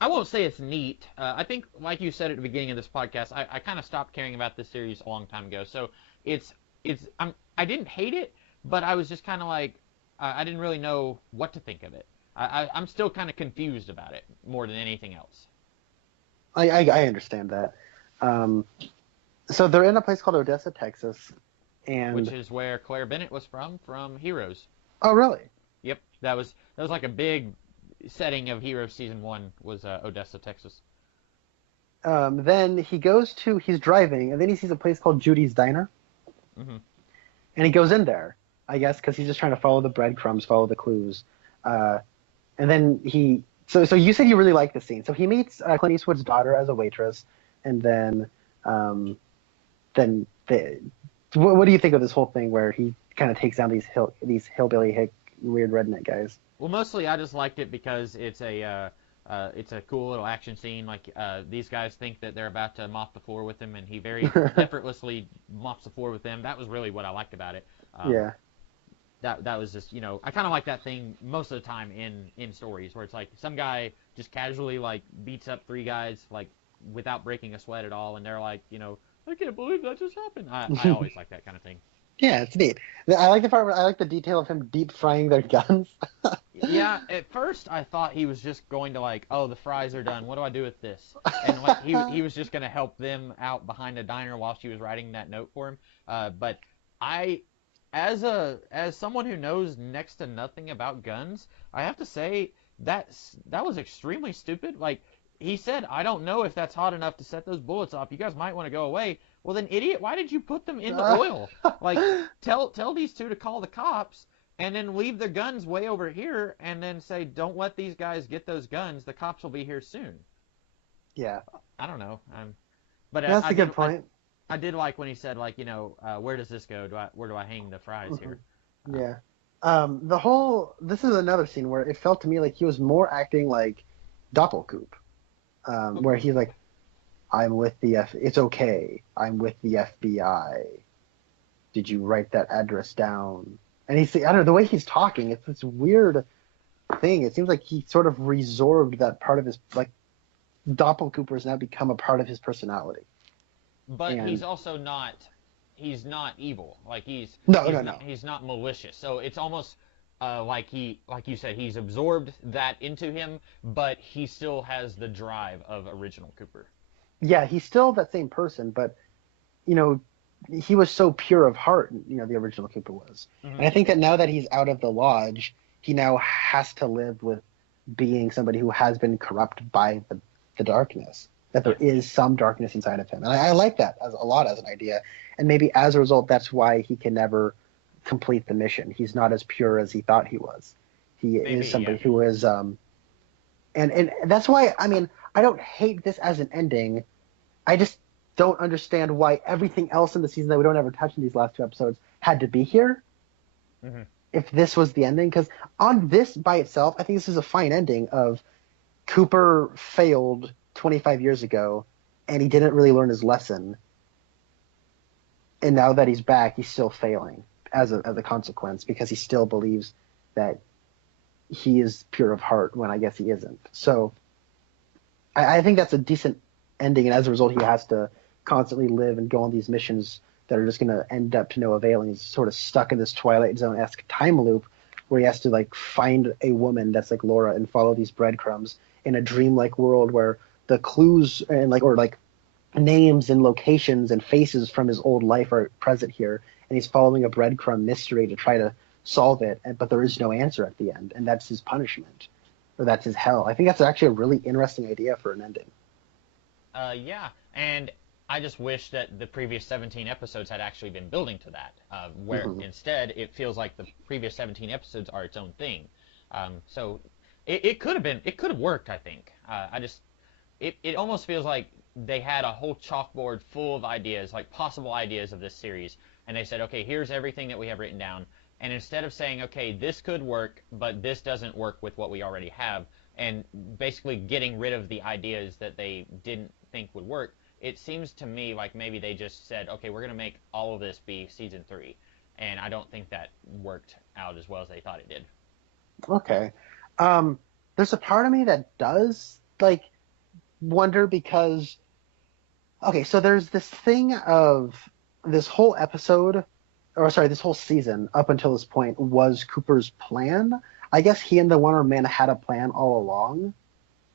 I won't say it's neat. I think, like you said at the beginning of this podcast, I kind of stopped caring about this series a long time ago. So I didn't hate it, but I was just kind of like, I didn't really know what to think of it. I'm still kind of confused about it more than anything else. I understand that. So they're in a place called Odessa, Texas, Which and is where Claire Bennett was from Heroes. oh really? Yep, that was like a big setting of Heroes season 1 was Odessa, Texas. Then he's driving, and then he sees a place called Judy's Diner, Hmm. and he goes in there, I guess, because he's just trying to follow the breadcrumbs, follow the clues. And then so you said you really liked the scene. So he meets Clint Eastwood's daughter as a waitress, and then what do you think of this whole thing where he kind of takes down these hillbilly hick weird redneck guys? Well, mostly I just liked it because it's a cool little action scene. Like these guys think that they're about to mop the floor with him, and he very effortlessly mops the floor with them. That was really what I liked about it. Yeah. That was just, I kind of like that thing most of the time in stories where it's like some guy just casually like beats up 3 guys like without breaking a sweat at all, and they're like, I can't believe that just happened. I always like that kind of thing. Yeah, it's neat. I like the part where I like the detail of him deep frying their guns. Yeah, at first I thought he was just going to like, oh, the fries are done. What do I do with this? And like he was just going to help them out behind a diner while she was writing that note for him. But as someone who knows next to nothing about guns, I have to say that was extremely stupid. Like he said, I don't know if that's hot enough to set those bullets off. You guys might want to go away. Well then, idiot, why did you put them in the oil? Like tell these 2 to call the cops and then leave their guns way over here and then say, don't let these guys get those guns. The cops will be here soon. Yeah. I don't know. But That's a good point. I did like when he said, like, where does this go? Where do I hang the fries here? Yeah. This is another scene where it felt to me like he was more acting like Doppelkoop, where he's like, I'm with it's okay. I'm with the FBI. Did you write that address down? And I don't know, the way he's talking, it's this weird thing. It seems like he sort of resorbed that part of his, like, Doppelkoop has now become a part of his personality. But he's also he's not evil. Like he's not malicious. So it's almost like you said, he's absorbed that into him, but he still has the drive of original Cooper. Yeah, he's still that same person, but he was so pure of heart. The original Cooper was, and I think that now that he's out of the lodge, he now has to live with being somebody who has been corrupted by the darkness. That there is some darkness inside of him, and I like that a lot as an idea. And maybe as a result, that's why he can never complete the mission. He's not as pure as he thought he was. He is somebody who is, and that's why. I mean, I don't hate this as an ending. I just don't understand why everything else in the season that we don't ever touch in these last 2 episodes had to be here. Mm-hmm. If this was the ending, because on this by itself, I think this is a fine ending of Cooper failed 25 years ago, and he didn't really learn his lesson. And now that he's back, he's still failing as a consequence because he still believes that he is pure of heart when I guess he isn't. So I think that's a decent ending, and as a result, he has to constantly live and go on these missions that are just going to end up to no avail, and he's sort of stuck in this Twilight Zone-esque time loop where he has to like find a woman that's like Laura and follow these breadcrumbs in a dreamlike world where the clues and like names and locations and faces from his old life are present here, and he's following a breadcrumb mystery to try to solve it, but there is no answer at the end, and that's his punishment, or that's his hell. I think that's actually a really interesting idea for an ending. Yeah, and I just wish that the previous 17 episodes had actually been building to that, where instead it feels like the previous 17 episodes are its own thing. So it could have worked, I think. It almost feels like they had a whole chalkboard full of ideas, like possible ideas of this series, and they said, okay, here's everything that we have written down, and instead of saying, okay, this could work, but this doesn't work with what we already have, and basically getting rid of the ideas that they didn't think would work, it seems to me like maybe they just said, okay, we're going to make all of this be season 3, and I don't think that worked out as well as they thought it did. Okay. There's a part of me that does like wonder because, okay, so there's this thing of this whole episode or sorry, this whole season up until this point was Cooper's plan. I guess he and the Wonder Man had a plan all along.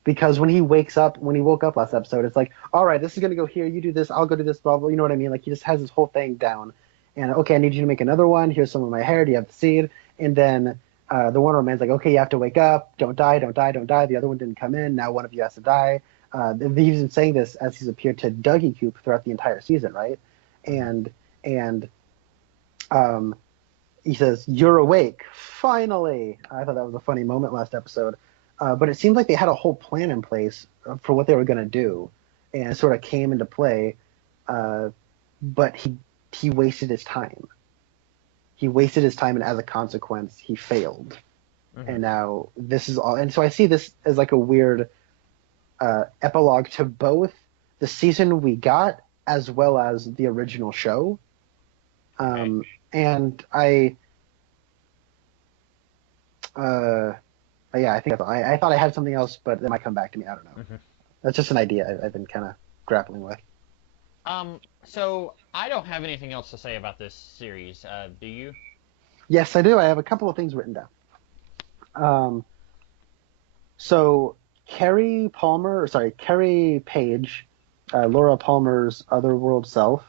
Because when he woke up last episode, it's like, all right, this is going to go here. You do this. I'll go do this, blah, blah. You know what I mean? Like, he just has this whole thing down. And, okay, I need you to make another one. Here's some of my hair. Do you have the seed? And then the Wonder Man's like, okay, you have to wake up. Don't die, don't die, don't die. The other one didn't come in. Now one of you has to die. He's been saying this as he's appeared to Dougie Coop throughout the entire season, right? And he says, you're awake. Finally. I thought that was a funny moment last episode. But it seemed like they had a whole plan in place for what they were going to do, and it sort of came into play. But he wasted his time. He wasted his time, and as a consequence, he failed. Mm-hmm. And now this is all. And so I see this as like a weird epilogue to both the season we got as well as the original show. And yeah, I think I thought I had something else, but it might come back to me. I don't know. Mm-hmm. That's just an idea I've been kind of grappling with. So I don't have anything else to say about this series. Do you? Yes, I do. I have a couple of things written down. So Carrie Page, Laura Palmer's otherworld self,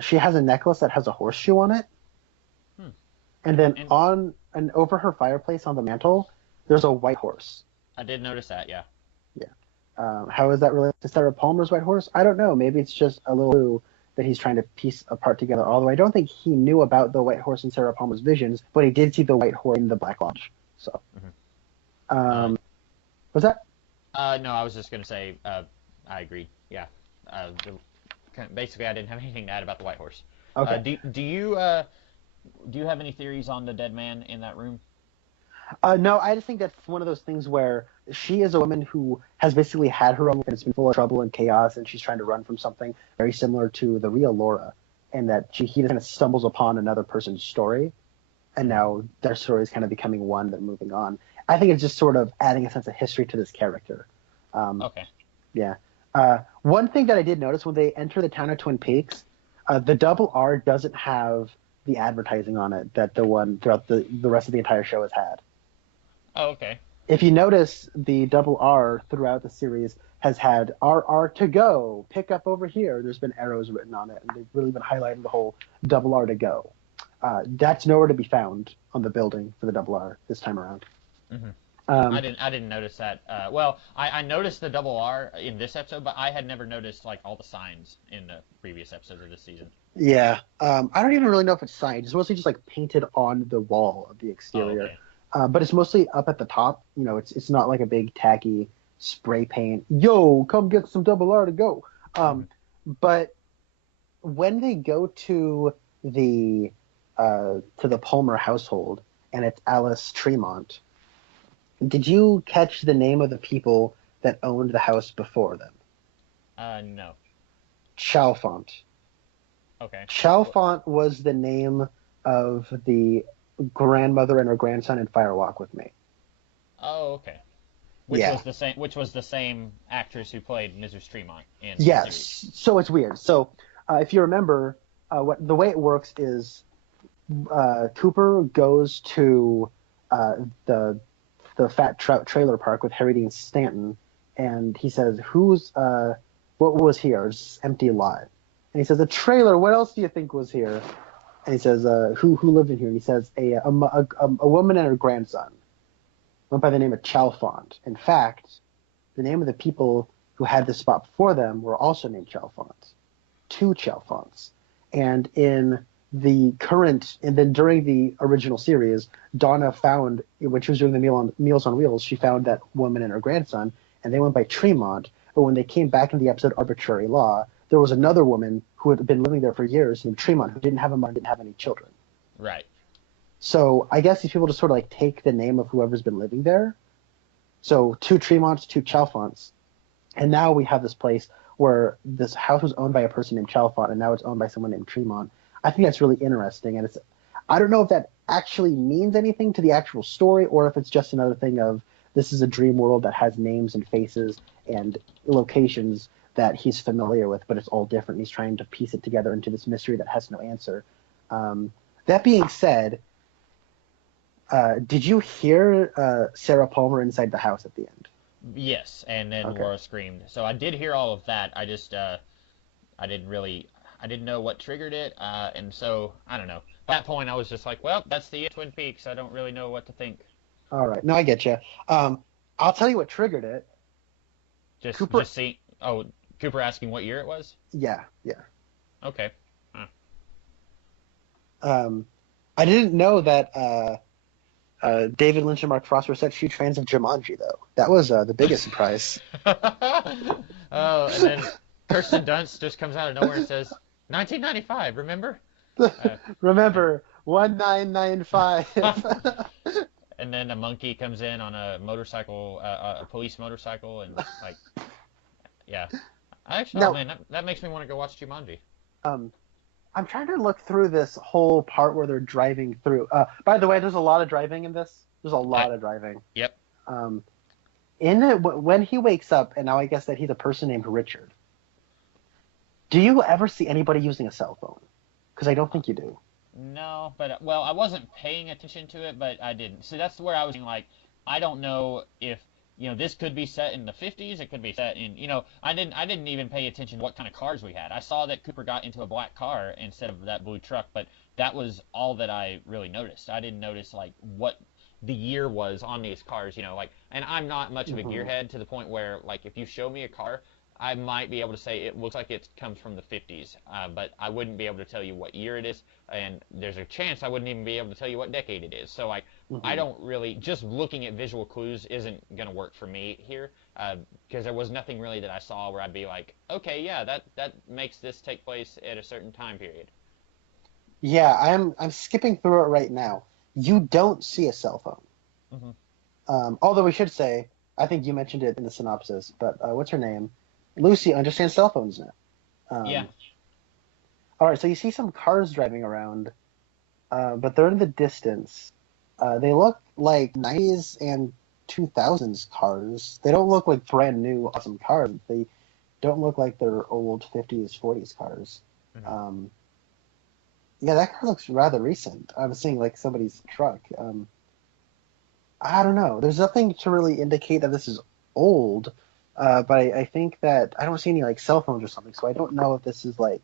she has a necklace that has a horseshoe on it. And then over her fireplace on the mantle, there's a white horse. I did notice that, yeah. Yeah. How is that related to Sarah Palmer's white horse? I don't know. Maybe it's just a little clue that he's trying to piece apart together. Although I don't think he knew about the white horse in Sarah Palmer's visions, but he did see the white horse in the Black Lodge. So, was that? No, I was just going to say I agreed. Yeah. Basically, I didn't have anything to add about the white horse. Okay. Do you have any theories on the dead man in that room? No, I just think that's one of those things where she is a woman who has basically had her own life and it's been full of trouble and chaos, and she's trying to run from something very similar to the real Laura, and that he kind of stumbles upon another person's story, and now their story is kind of becoming one. They're moving on. I think it's just sort of adding a sense of history to this character. Okay. Yeah. One thing that I did notice when they enter the town of Twin Peaks, the double R doesn't have the advertising on it that the one throughout the rest of the entire show has had. Oh, okay. If you notice, the double R throughout the series has had RR to go, pick up over here. There's been arrows written on it, and they've really been highlighting the whole double R to go. That's nowhere to be found on the building for the double R this time around. Mm-hmm. I didn't notice that. Well, I noticed the double R in this episode, but I had never noticed like all the signs in the previous episodes of this season. Yeah. I don't even really know if it's signs. It's mostly just like painted on the wall of the exterior. Oh, okay. But it's mostly up at the top. You know, it's not like a big tacky spray paint. Yo, come get some double R to go. But when they go to the Palmer household and it's Alice Tremont, did you catch the name of the people that owned the house before them? No. Chalfont. Okay. Chalfont was the name of the grandmother and her grandson in Fire Walk with Me. Oh, okay. Which was the same actress who played Mrs. Tremont in the series. So it's weird. So if you remember, the way it works is Cooper goes to the Fat Trailer Park with Harry Dean Stanton, and he says, what was here? It's empty lot. And he says, a trailer. What else do you think was here? And he says, who lived in here? And he says, a woman and her grandson went by the name of Chalfont. In fact, the name of the people who had this spot before them were also named Chalfont. 2 Chalfonts. And then during the original series, Donna found, when she was doing the Meals on Wheels, she found that woman and her grandson, and they went by Tremont. But when they came back in the episode Arbitrary Law, there was another woman who had been living there for years named Tremont, who didn't have a mother, didn't have any children. Right. So I guess these people just sort of like take the name of whoever's been living there. So 2 Tremonts, 2 Chalfonts. And now we have this place where this house was owned by a person named Chalfont, and now it's owned by someone named Tremont. I think that's really interesting. And I don't know if that actually means anything to the actual story, or if it's just another thing of this is a dream world that has names and faces and locations that he's familiar with, but it's all different. He's trying to piece it together into this mystery that has no answer. That being said, did you hear Sarah Palmer inside the house at the end? Yes, and then Okay. Laura screamed. So I did hear all of that. I just I didn't really I didn't know what triggered it, and so I don't know. At that point, I was just like, well, that's the Twin Peaks. I don't really know what to think. All right. No, I get you. I'll tell you what triggered it. Cooper. Just see. Oh, Cooper asking what year it was. Yeah, yeah. Okay. Huh. Um, I didn't know that David Lynch and Mark Frost were such huge fans of Jumanji, though. That was the biggest surprise. Oh, and then Kirsten Dunst just comes out of nowhere and says, "1995, remember?" Uh, Remember 1995. and then a monkey comes in on a motorcycle, a police motorcycle, and like, yeah. Actually, oh Now, man, that makes me want to go watch Jumanji. um, I'm trying to look through this whole part where they're driving through. By the way, there's a lot of driving in this. There's a lot of driving. Yep. Um, in it, when he wakes up, and now I guess that he's a person named Richard. Do you ever see anybody using a cell phone? Because I don't think you do. No, but well, I wasn't paying attention to it, but I didn't. So that's where I was like, I don't know if this could be set in the 50s. It could be set in, I didn't even pay attention to what kind of cars we had. I saw that Cooper got into a black car instead of that blue truck, but that was all that I really noticed. I didn't notice like what the year was on these cars, like, and I'm not much of a Hmm. gearhead to the point where like if you show me a car, I might be able to say it looks like it comes from the 50s, but I wouldn't be able to tell you what year it is, and there's a chance I wouldn't even be able to tell you what decade it is. So like, I Hmm. don't really just looking at visual clues isn't gonna work for me here, because there was nothing really that I saw where I'd be like, okay, yeah, that makes this take place at a certain time period. Yeah, I'm skipping through it right now. You don't see a cell phone. Hmm. Although we should say, I think you mentioned it in the synopsis, but what's her name? Lucy understands cell phones now. Yeah. Um, all right, so you see some cars driving around, but they're in the distance. They look like 90s and 2000s cars. They don't look like brand new, awesome cars. They don't look like they're old 50s, 40s cars. Hmm. Um, yeah, that car looks rather recent. I was seeing like somebody's truck. I don't know. There's nothing to really indicate that this is old, but I think that I don't see any like cell phones or something, so I don't know if this is like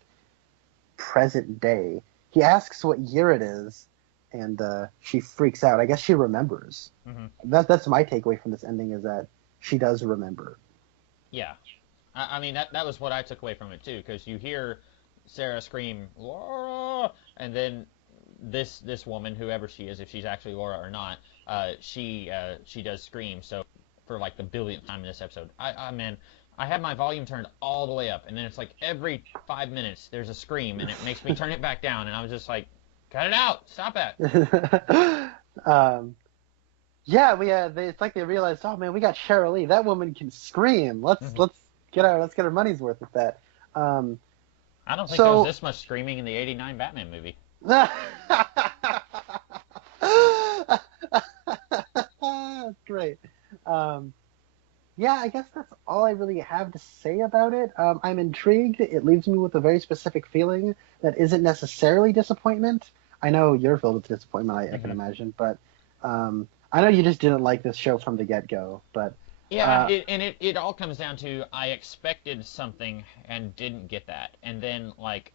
present day. He asks what year it is, and she freaks out. I guess she remembers. Hmm. That's my takeaway from this ending is that she does remember. Yeah. I mean that was what I took away from it too, because you hear Sarah scream Laura, and then this woman, whoever she is, if she's actually Laura or not, she does scream. So for like the billionth time in this episode, I man, I had my volume turned all the way up, and then it's like every 5 minutes there's a scream, and it makes me turn it back down, and I was just like, cut it out, stop it. um, yeah, it's like they realized, oh man, we got Cheryl Lee. That woman can scream. Hmm. Let's get our money's worth with that. Um, I don't think there was so this much screaming in the '89 Batman movie. Great. Um, yeah, I guess that's all I really have to say about it. I'm intrigued. It leaves me with a very specific feeling that isn't necessarily disappointment. I know you're filled with disappointment, I can Hmm. imagine, but I know you just didn't like this show from the get-go. But Yeah, uh, it all comes down to I expected something and didn't get that. And then like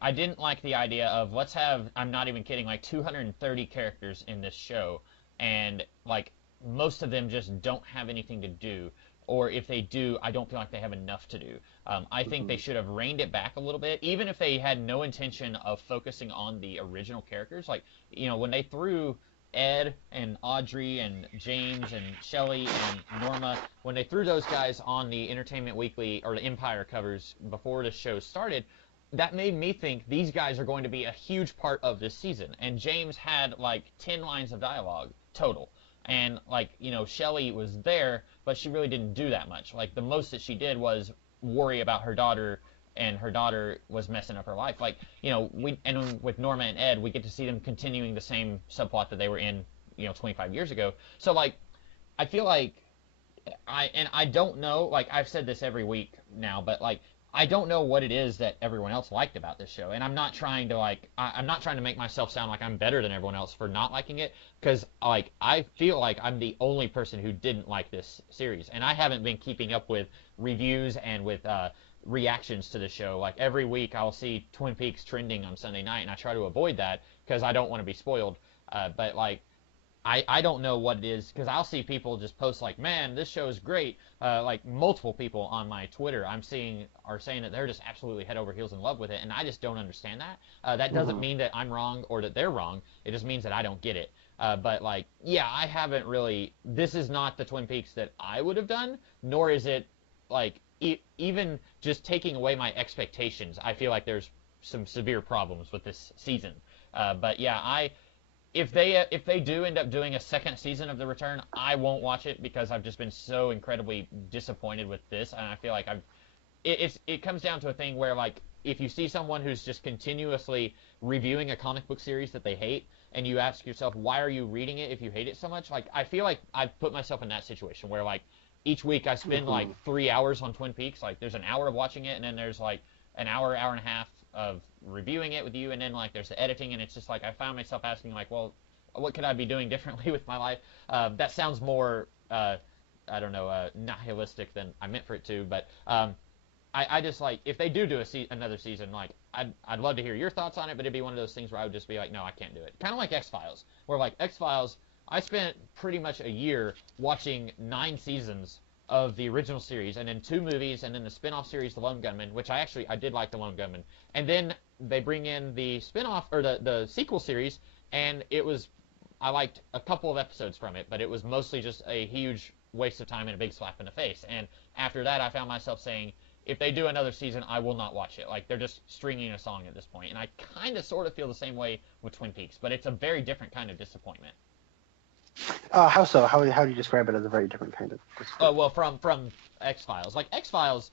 I didn't like the idea of let's have I'm not even kidding like 230 characters in this show and like most of them just don't have anything to do, or if they do, I don't feel like they have enough to do. I think they mhm, should have reined it back a little bit, even if they had no intention of focusing on the original characters. Like, when they threw Ed and Audrey and James and Shelley and Norma, when they threw those guys on the Entertainment Weekly or the Empire covers before the show started, that made me think these guys are going to be a huge part of this season. And James had like 10 lines of dialogue total. And like, Shelley was there, but she really didn't do that much. Like the most that she did was worry about her daughter, and her daughter was messing up her life. Like, we and with Norma and Ed, we get to see them continuing the same subplot that they were in, 25 years ago. So like I feel like I don't know, like I've said this every week now, but like I don't know what it is that everyone else liked about this show, and I'm not trying to I'm not trying to make myself sound like I'm better than everyone else for not liking it, because like I feel like I'm the only person who didn't like this series, and I haven't been keeping up with reviews and with reactions to the show. Like every week I'll see Twin Peaks trending on Sunday night, and I try to avoid that because I don't want to be spoiled. But like I don't know what it is because I'll see people just post like, man, this show is great. Like multiple people on my Twitter I'm seeing are saying that they're just absolutely head over heels in love with it, and I just don't understand that. That doesn't mean that I'm wrong or that they're wrong. It just means that I don't get it. But like, yeah, I haven't really. This is not the Twin Peaks that I would have done, nor is it like even just taking away my expectations. I feel like there's some severe problems with this season. But yeah, if they do end up doing a second season of The Return, I won't watch it because I've just been so incredibly disappointed with this, and I feel like it comes down to a thing where like if you see someone who's just continuously reviewing a comic book series that they hate, and you ask yourself why are you reading it if you hate it so much, like I feel like I've put myself in that situation where like each week I spend like 3 hours on Twin Peaks. Like there's an hour of watching it, and then there's like an hour and a half of reviewing it with you, and then like there's the editing, and it's just like I found myself asking like, well, what could I be doing differently with my life? That sounds more I don't know nihilistic than I meant for it to, but I just like if they do another season, like I'd love to hear your thoughts on it, but it'd be one of those things where I would just be like, no, I can't do it. Kind of like X-Files, where like X-Files, I spent pretty much a year watching 9 seasons of the original series, and then 2 movies, and then the spin-off series, The Lone Gunman, which I did like The Lone Gunman. And then they bring in the spin-off, or the sequel series, and I liked a couple of episodes from it, but it was mostly just a huge waste of time and a big slap in the face. And after that, I found myself saying, if they do another season, I will not watch it. Like, they're just stringing a song at this point. And I kind of sort of feel the same way with Twin Peaks, but it's a very different kind of disappointment. How so? How do you describe it as a very different kind of disappointment? Well, from X-Files. Like, X-Files,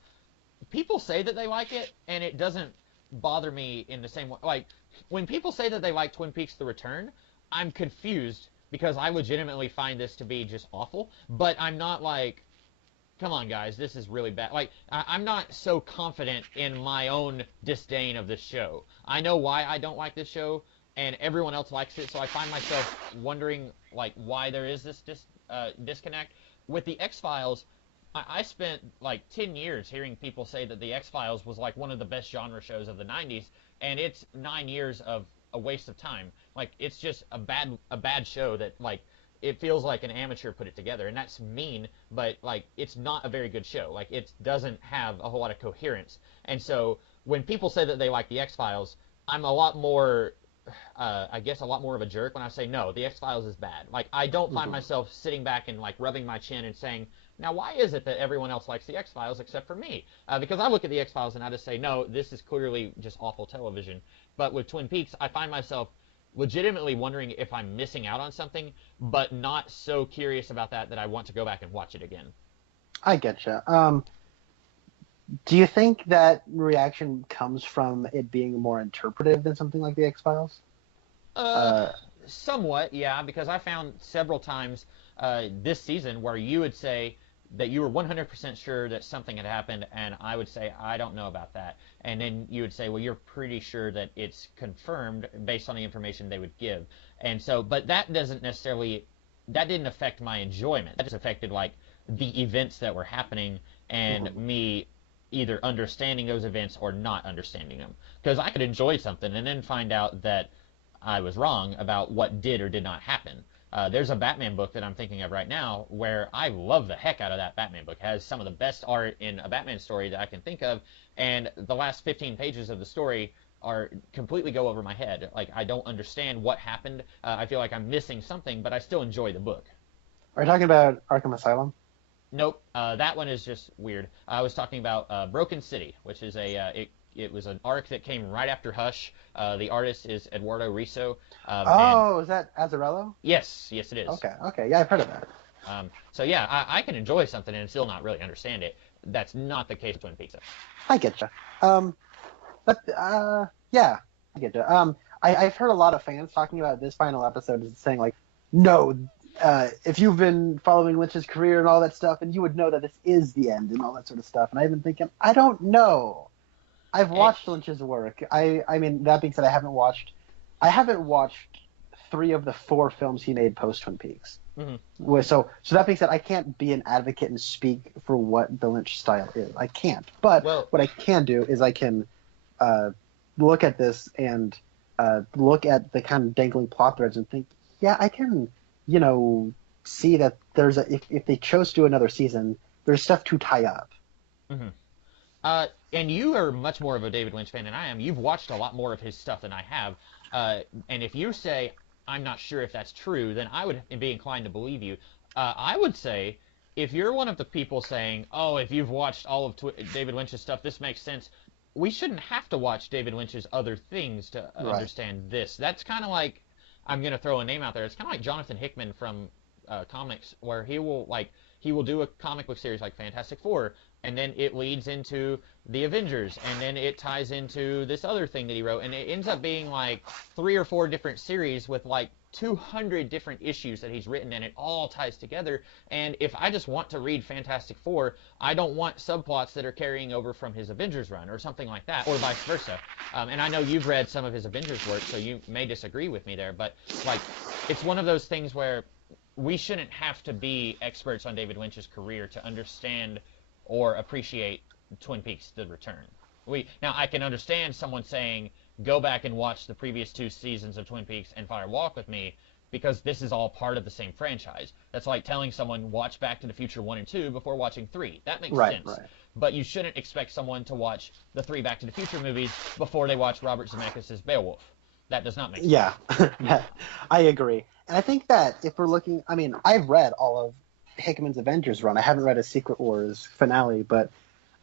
people say that they like it, and it doesn't bother me in the same way. Like, when people say that they like Twin Peaks The Return, I'm confused because I legitimately find this to be just awful, but I'm not like, come on, guys, this is really bad. Like, I'm not so confident in my own disdain of this show. I know why I don't like this show, and everyone else likes it, so I find myself wondering, like, why there is this disconnect. With the X-Files, I spent, like, 10 years hearing people say that the X-Files was, like, one of the best genre shows of the 90s, and it's 9 years of a waste of time. Like, it's just a bad show that, like, it feels like an amateur put it together, and that's mean, but like it's not a very good show. Like it doesn't have a whole lot of coherence. And so when people say that they like the X-Files, I'm a lot more I guess a lot more of a jerk when I say no, the X-Files is bad. Like I don't find myself sitting back and like rubbing my chin and saying, now why is it that everyone else likes the X-Files except for me? Because I look at the X-Files and I just say, no, this is clearly just awful television. But with Twin Peaks, I find myself legitimately wondering if I'm missing out on something, but not so curious about that I want to go back and watch it again. I getcha. Do you think that reaction comes from it being more interpretive than something like the X-Files? Somewhat, yeah, because I found several times this season where you would say that you were 100% sure that something had happened, and I would say, I don't know about that. And then you would say, well, you're pretty sure that it's confirmed based on the information they would give. And so, but that didn't affect my enjoyment. That just affected, like, the events that were happening and me either understanding those events or not understanding them. Because I could enjoy something and then find out that I was wrong about what did or did not happen. There's a Batman book that I'm thinking of right now where I love the heck out of that Batman book. It has some of the best art in a Batman story that I can think of, and the last 15 pages of the story completely go over my head. Like, I don't understand what happened. I feel like I'm missing something, but I still enjoy the book. Are you talking about Arkham Asylum? Nope. That one is just weird. I was talking about Broken City, which is it was an arc that came right after Hush. The artist is Eduardo Risso. Is that Azzarello? Yes, it is. Okay, yeah, I've heard of that. So yeah, I can enjoy something and still not really understand it. That's not the case with Twin Peaks. I getcha. Yeah, I getcha. I've heard a lot of fans talking about this final episode saying like, no, if you've been following Lynch's career and all that stuff, and you would know that this is the end and all that sort of stuff. And I've been thinking, I don't know. I've watched Lynch's work. I mean, that being said, I haven't watched 3 of the 4 films he made post Twin Peaks. Mm-hmm. So that being said, I can't be an advocate and speak for what the Lynch style is. I can't. But what I can do is I can look at this and look at the kind of dangling plot threads and think, yeah, I can, see that there's if they chose to do another season, there's stuff to tie up. Mm-hmm. And you are much more of a David Lynch fan than I am. You've watched a lot more of his stuff than I have. And if you say, I'm not sure if that's true, then I would be inclined to believe you. I would say, if you're one of the people saying, oh, if you've watched all of David Lynch's stuff, this makes sense, we shouldn't have to watch David Lynch's other things to understand this. That's kind of like, I'm going to throw a name out there, it's kind of like Jonathan Hickman from comics, where he will do a comic book series like Fantastic Four, and then it leads into the Avengers, and then it ties into this other thing that he wrote, and it ends up being like 3 or 4 different series with like 200 different issues that he's written, and it all ties together. And if I just want to read Fantastic Four, I don't want subplots that are carrying over from his Avengers run or something like that, or vice versa. And I know you've read some of his Avengers work, so you may disagree with me there, but like, it's one of those things where we shouldn't have to be experts on David Lynch's career to understand or appreciate Twin Peaks: The Return. Now, I can understand someone saying, go back and watch the previous 2 seasons of Twin Peaks and Fire Walk with Me, because this is all part of the same franchise. That's like telling someone, watch Back to the Future 1 and 2 before watching 3. That makes sense. Right. But you shouldn't expect someone to watch the 3 Back to the Future movies before they watch Robert Zemeckis' Beowulf. That does not make sense. Yeah, I agree. And I think that if we're looking, I mean, I've read all of Hickman's Avengers run. I haven't read a Secret Wars finale, but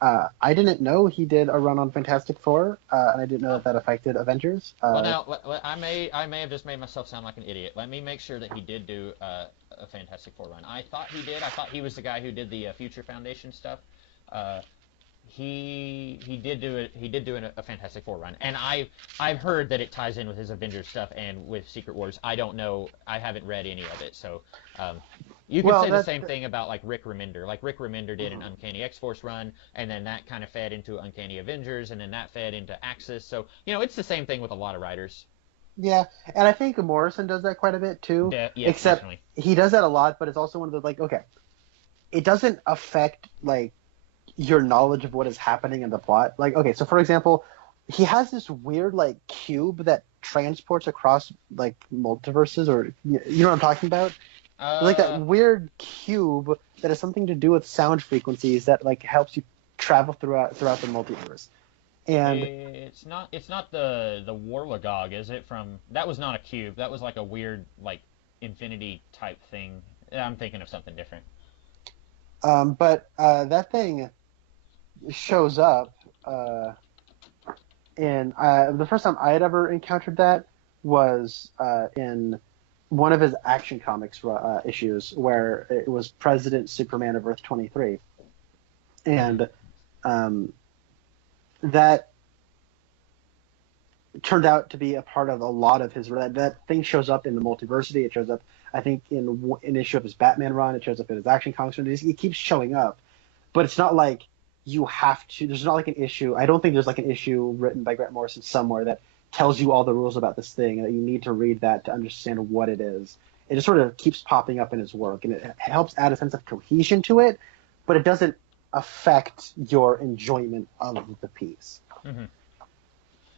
I didn't know he did a run on Fantastic Four, and I didn't know that affected Avengers. Well, now, I may have just made myself sound like an idiot. Let me make sure that he did do a Fantastic Four run. I thought he did. I thought he was the guy who did the Future Foundation stuff. He did do it. He did do a Fantastic Four run, and I've heard that it ties in with his Avengers stuff and with Secret Wars. I don't know. I haven't read any of it, so you could say the same thing about like Rick Remender. Like Rick Remender did an Uncanny X-Force run, and then that kind of fed into Uncanny Avengers, and then that fed into Axis. So it's the same thing with a lot of writers. Yeah, and I think Morrison does that quite a bit too. Yeah, except definitely. He does that a lot, but it's also one of those like, okay, it doesn't affect like your knowledge of what is happening in the plot. Like, okay, so for example, he has this weird like cube that transports across like multiverses, or you know what I'm talking about? Like that weird cube that has something to do with sound frequencies that like helps you travel throughout the multiverse. And it's not the Warlagog, is it? That was not a cube. That was like a weird like infinity type thing. I'm thinking of something different. But that thing shows up in the first time I had ever encountered that was in one of his Action Comics issues, where it was President Superman of Earth 23, and that turned out to be a part of a lot of his. That thing shows up in the Multiversity. It shows up, I think, in an issue of his Batman run. It shows up in his Action Comics run. It keeps showing up, but it's not like you have to. There's not like an issue. I don't think there's like an issue written by Grant Morrison somewhere that tells you all the rules about this thing, and that you need to read that to understand what it is. It just sort of keeps popping up in his work, and it helps add a sense of cohesion to it, but it doesn't affect your enjoyment of the piece. Mm-hmm.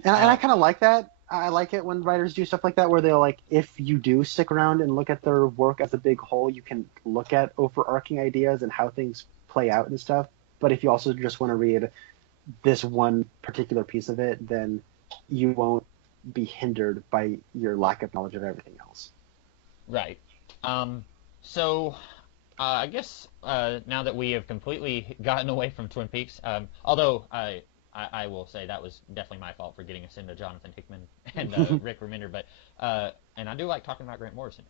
And I kind of like that. I like it when writers do stuff like that, where they're like, if you do stick around and look at their work as a big whole, you can look at overarching ideas and how things play out and stuff. But if you also just want to read this one particular piece of it, then you won't be hindered by your lack of knowledge of everything else. Right. So I guess now that we have completely gotten away from Twin Peaks, although I will say that was definitely my fault for getting us into Jonathan Hickman and Rick Remender, but and I do like talking about Grant Morrison.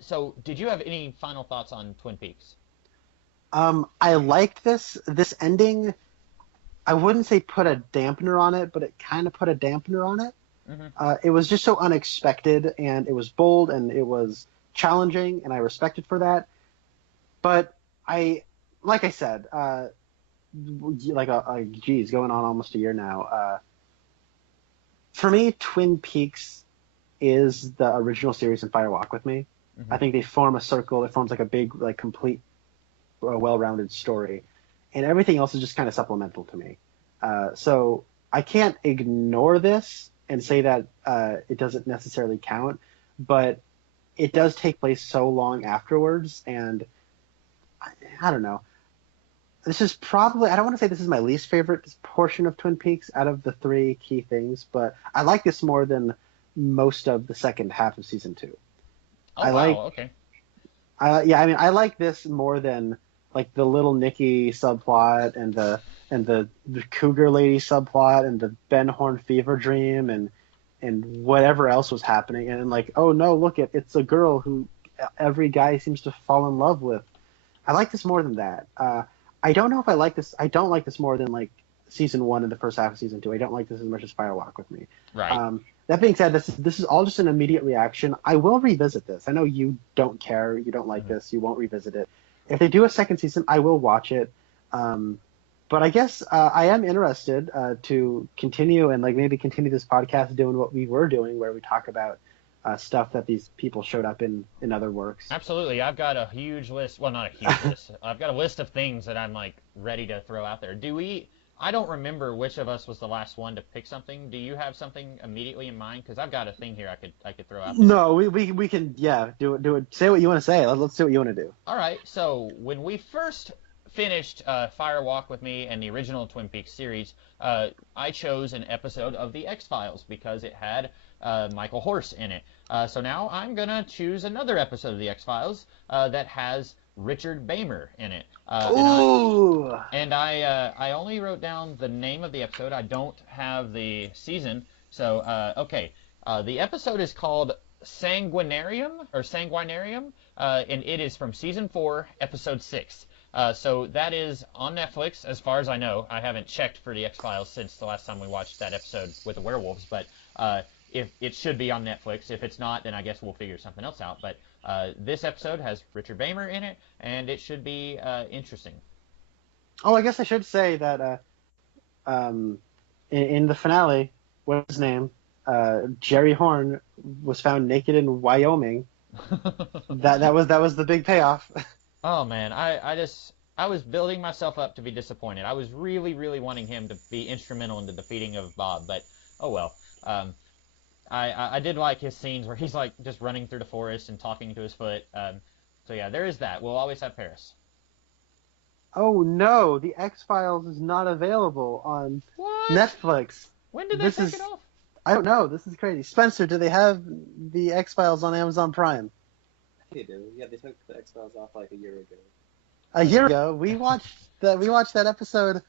So did you have any final thoughts on Twin Peaks? I liked this ending. I wouldn't say put a dampener on it, but it kind of put a dampener on it. Mm-hmm. It was just so unexpected, and it was bold, and it was challenging, and I respect it for that. But like I said, geez, going on almost a year now. For me, Twin Peaks is the original series in Fire Walk with Me. Mm-hmm. I think they form a circle. It forms like a big, like complete, well-rounded story, and everything else is just kind of supplemental to me. So I can't ignore this and say that it doesn't necessarily count, but it does take place so long afterwards, and I don't know. This is probably, I don't want to say this is my least favorite portion of Twin Peaks out of the three key things, but I like this more than most of the second half of season 2. Oh, wow, okay. I like this more than like the Little Nicky subplot and the Cougar Lady subplot and the Ben Horn fever dream and whatever else was happening, and like, oh no, look, it's a girl who every guy seems to fall in love with. I like this more than that. I don't know if I like this. I don't like this more than like season 1 and the first half of season 2. I don't like this as much as Fire Walk with Me. Right. That being said, this is all just an immediate reaction. I will revisit this. I know you don't care. You don't like this. You won't revisit it. If they do a second season, I will watch it. But I guess I am interested to continue and like maybe continue this podcast doing what we were doing, where we talk about stuff that these people showed up in other works. Absolutely. I've got a huge list. Well, not a huge list. I've got a list of things that I'm like ready to throw out there. I don't remember which of us was the last one to pick something. Do you have something immediately in mind? Because I've got a thing here I could throw out there. No, we can do it. Say what you want to say. Let's see what you want to do. All right. So when we first finished Fire Walk with Me and the original Twin Peaks series, I chose an episode of The X-Files because it had Michael Horse in it. So now I'm going to choose another episode of The X-Files that has Richard Beymer in it. Ooh! I only wrote down the name of the episode. I don't have the season. So, okay. The episode is called Sanguinarium, and it is from season 4, episode 6. So that is on Netflix, as far as I know. I haven't checked for the X-Files since the last time we watched that episode with the werewolves, but if it should be on Netflix. If it's not, then I guess we'll figure something else out. But this episode has Richard Beymer in it, and it should be interesting. Oh, I guess I should say that in the finale, what's his name? Jerry Horn was found naked in Wyoming. that was the big payoff. Oh man, I was building myself up to be disappointed. I was really, really wanting him to be instrumental in the defeating of Bob, but oh well. I did like his scenes where he's like just running through the forest and talking to his foot. So yeah, there is that. We'll always have Paris. Oh no, the X-Files is not available on Netflix. When did they take it off? I don't know. This is crazy. Spencer, do they have the X-Files on Amazon Prime? They do. Yeah, they took the X-Files off like a year ago. A year ago, we watched that episode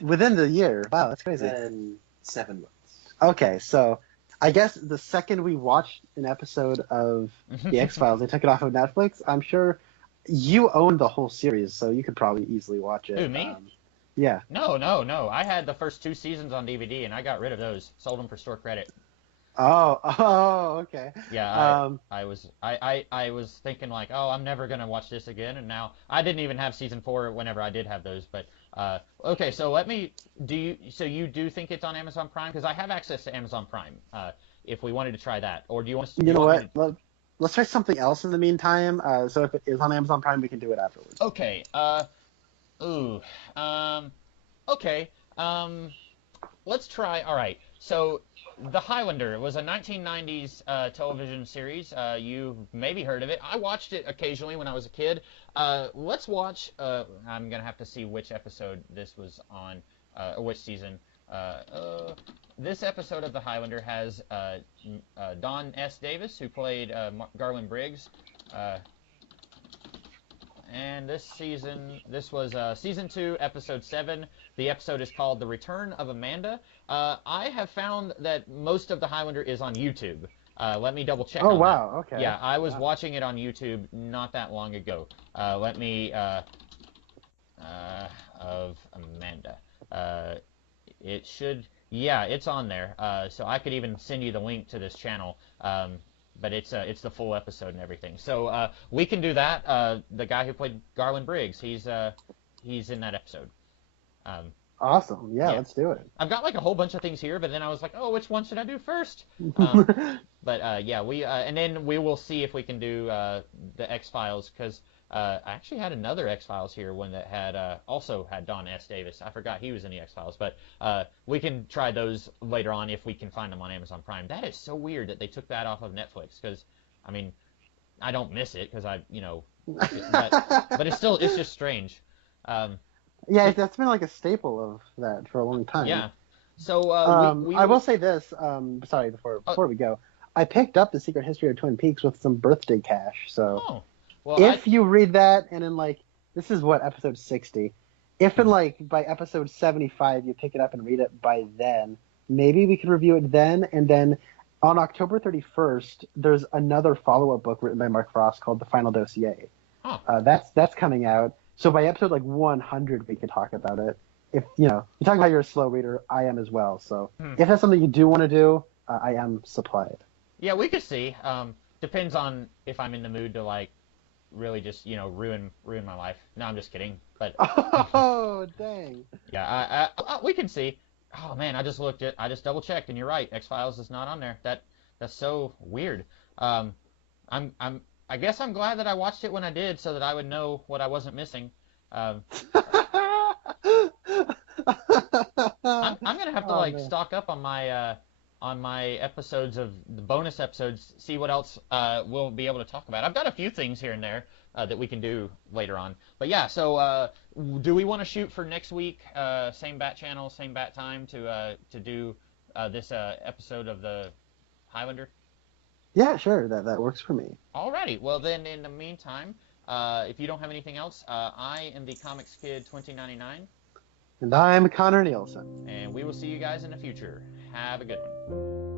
within the year. Wow, that's crazy. And 7 months. Okay, so I guess the second we watched an episode of the X-Files, they took it off of Netflix. I'm sure you own the whole series, so you could probably easily watch it. Who, me? Yeah. No. I had the first 2 seasons on DVD, and I got rid of those. Sold them for store credit. Oh, okay. Yeah, I was thinking like, oh, I'm never gonna watch this again, and now I didn't even have season 4 whenever I did have those. But okay, so you do think it's on Amazon Prime? Because I have access to Amazon Prime. If we wanted to try that, or do you want to? You know what? Let's try something else in the meantime. So if it is on Amazon Prime, we can do it afterwards. Okay. Okay. Let's try. All right. So, The Highlander was a 1990s television series. You've maybe heard of it. I watched it occasionally when I was a kid. Let's watch. I'm gonna have to see which episode this was on, or which season. This episode of The Highlander has Don S. Davis, who played Garland Briggs. And this was season 2, episode 7. The episode is called The Return of Amanda. I have found that most of The Highlander is on YouTube. Let me double check. Oh, wow. Okay. Yeah, I was watching it on YouTube not that long ago. Let me of Amanda. It should. Yeah, it's on there. So I could even send you the link to this channel. but it's the full episode and everything. So we can do that. The guy who played Garland Briggs, he's in that episode. Awesome. Yeah, Yeah. let's do it. I've got like a whole bunch of things here, but then I was like, oh, which one should I do first? But yeah, we and then we will see if we can do the X-Files, because I actually had another X-Files here, one that had also had Don S. Davis. I forgot he was in the X-Files, but we can try those later on if we can find them on Amazon Prime. That is so weird that they took that off of Netflix, because I mean, I don't miss it because but it's just strange. Yeah, that's been like a staple of that for a long time. Yeah. So I will say this. Sorry, before we go, I picked up The Secret History of Twin Peaks with some birthday cash. So Oh, well, if you read that and in like, this is what, episode 60. If in like by episode 75 you pick it up and read it by then, maybe we could review it then. And then on October 31st, there's another follow-up book written by Mark Frost called The Final Dossier. That's coming out. So by episode like 100, we could talk about it. If you talk about you're a slow reader, I am as well. So if that's something you do want to do, I am supplied. Yeah, we could see. Depends on if I'm in the mood to like really just ruin my life. No, I'm just kidding. But oh dang. yeah, we can see. Oh man, I just double checked, and you're right. X-Files is not on there. That's so weird. I guess I'm glad that I watched it when I did, so that I would know what I wasn't missing. I'm gonna have to stock up on my episodes of the bonus episodes, see what else we'll be able to talk about. I've got a few things here and there that we can do later on. But yeah, so do we want to shoot for next week? Same bat channel, same bat time to do this episode of the Highlander? Yeah, sure. That works for me. Alrighty. Well, then, in the meantime, if you don't have anything else, I am the Comics Kid 2099. And I'm Connor Nielsen. And we will see you guys in the future. Have a good one.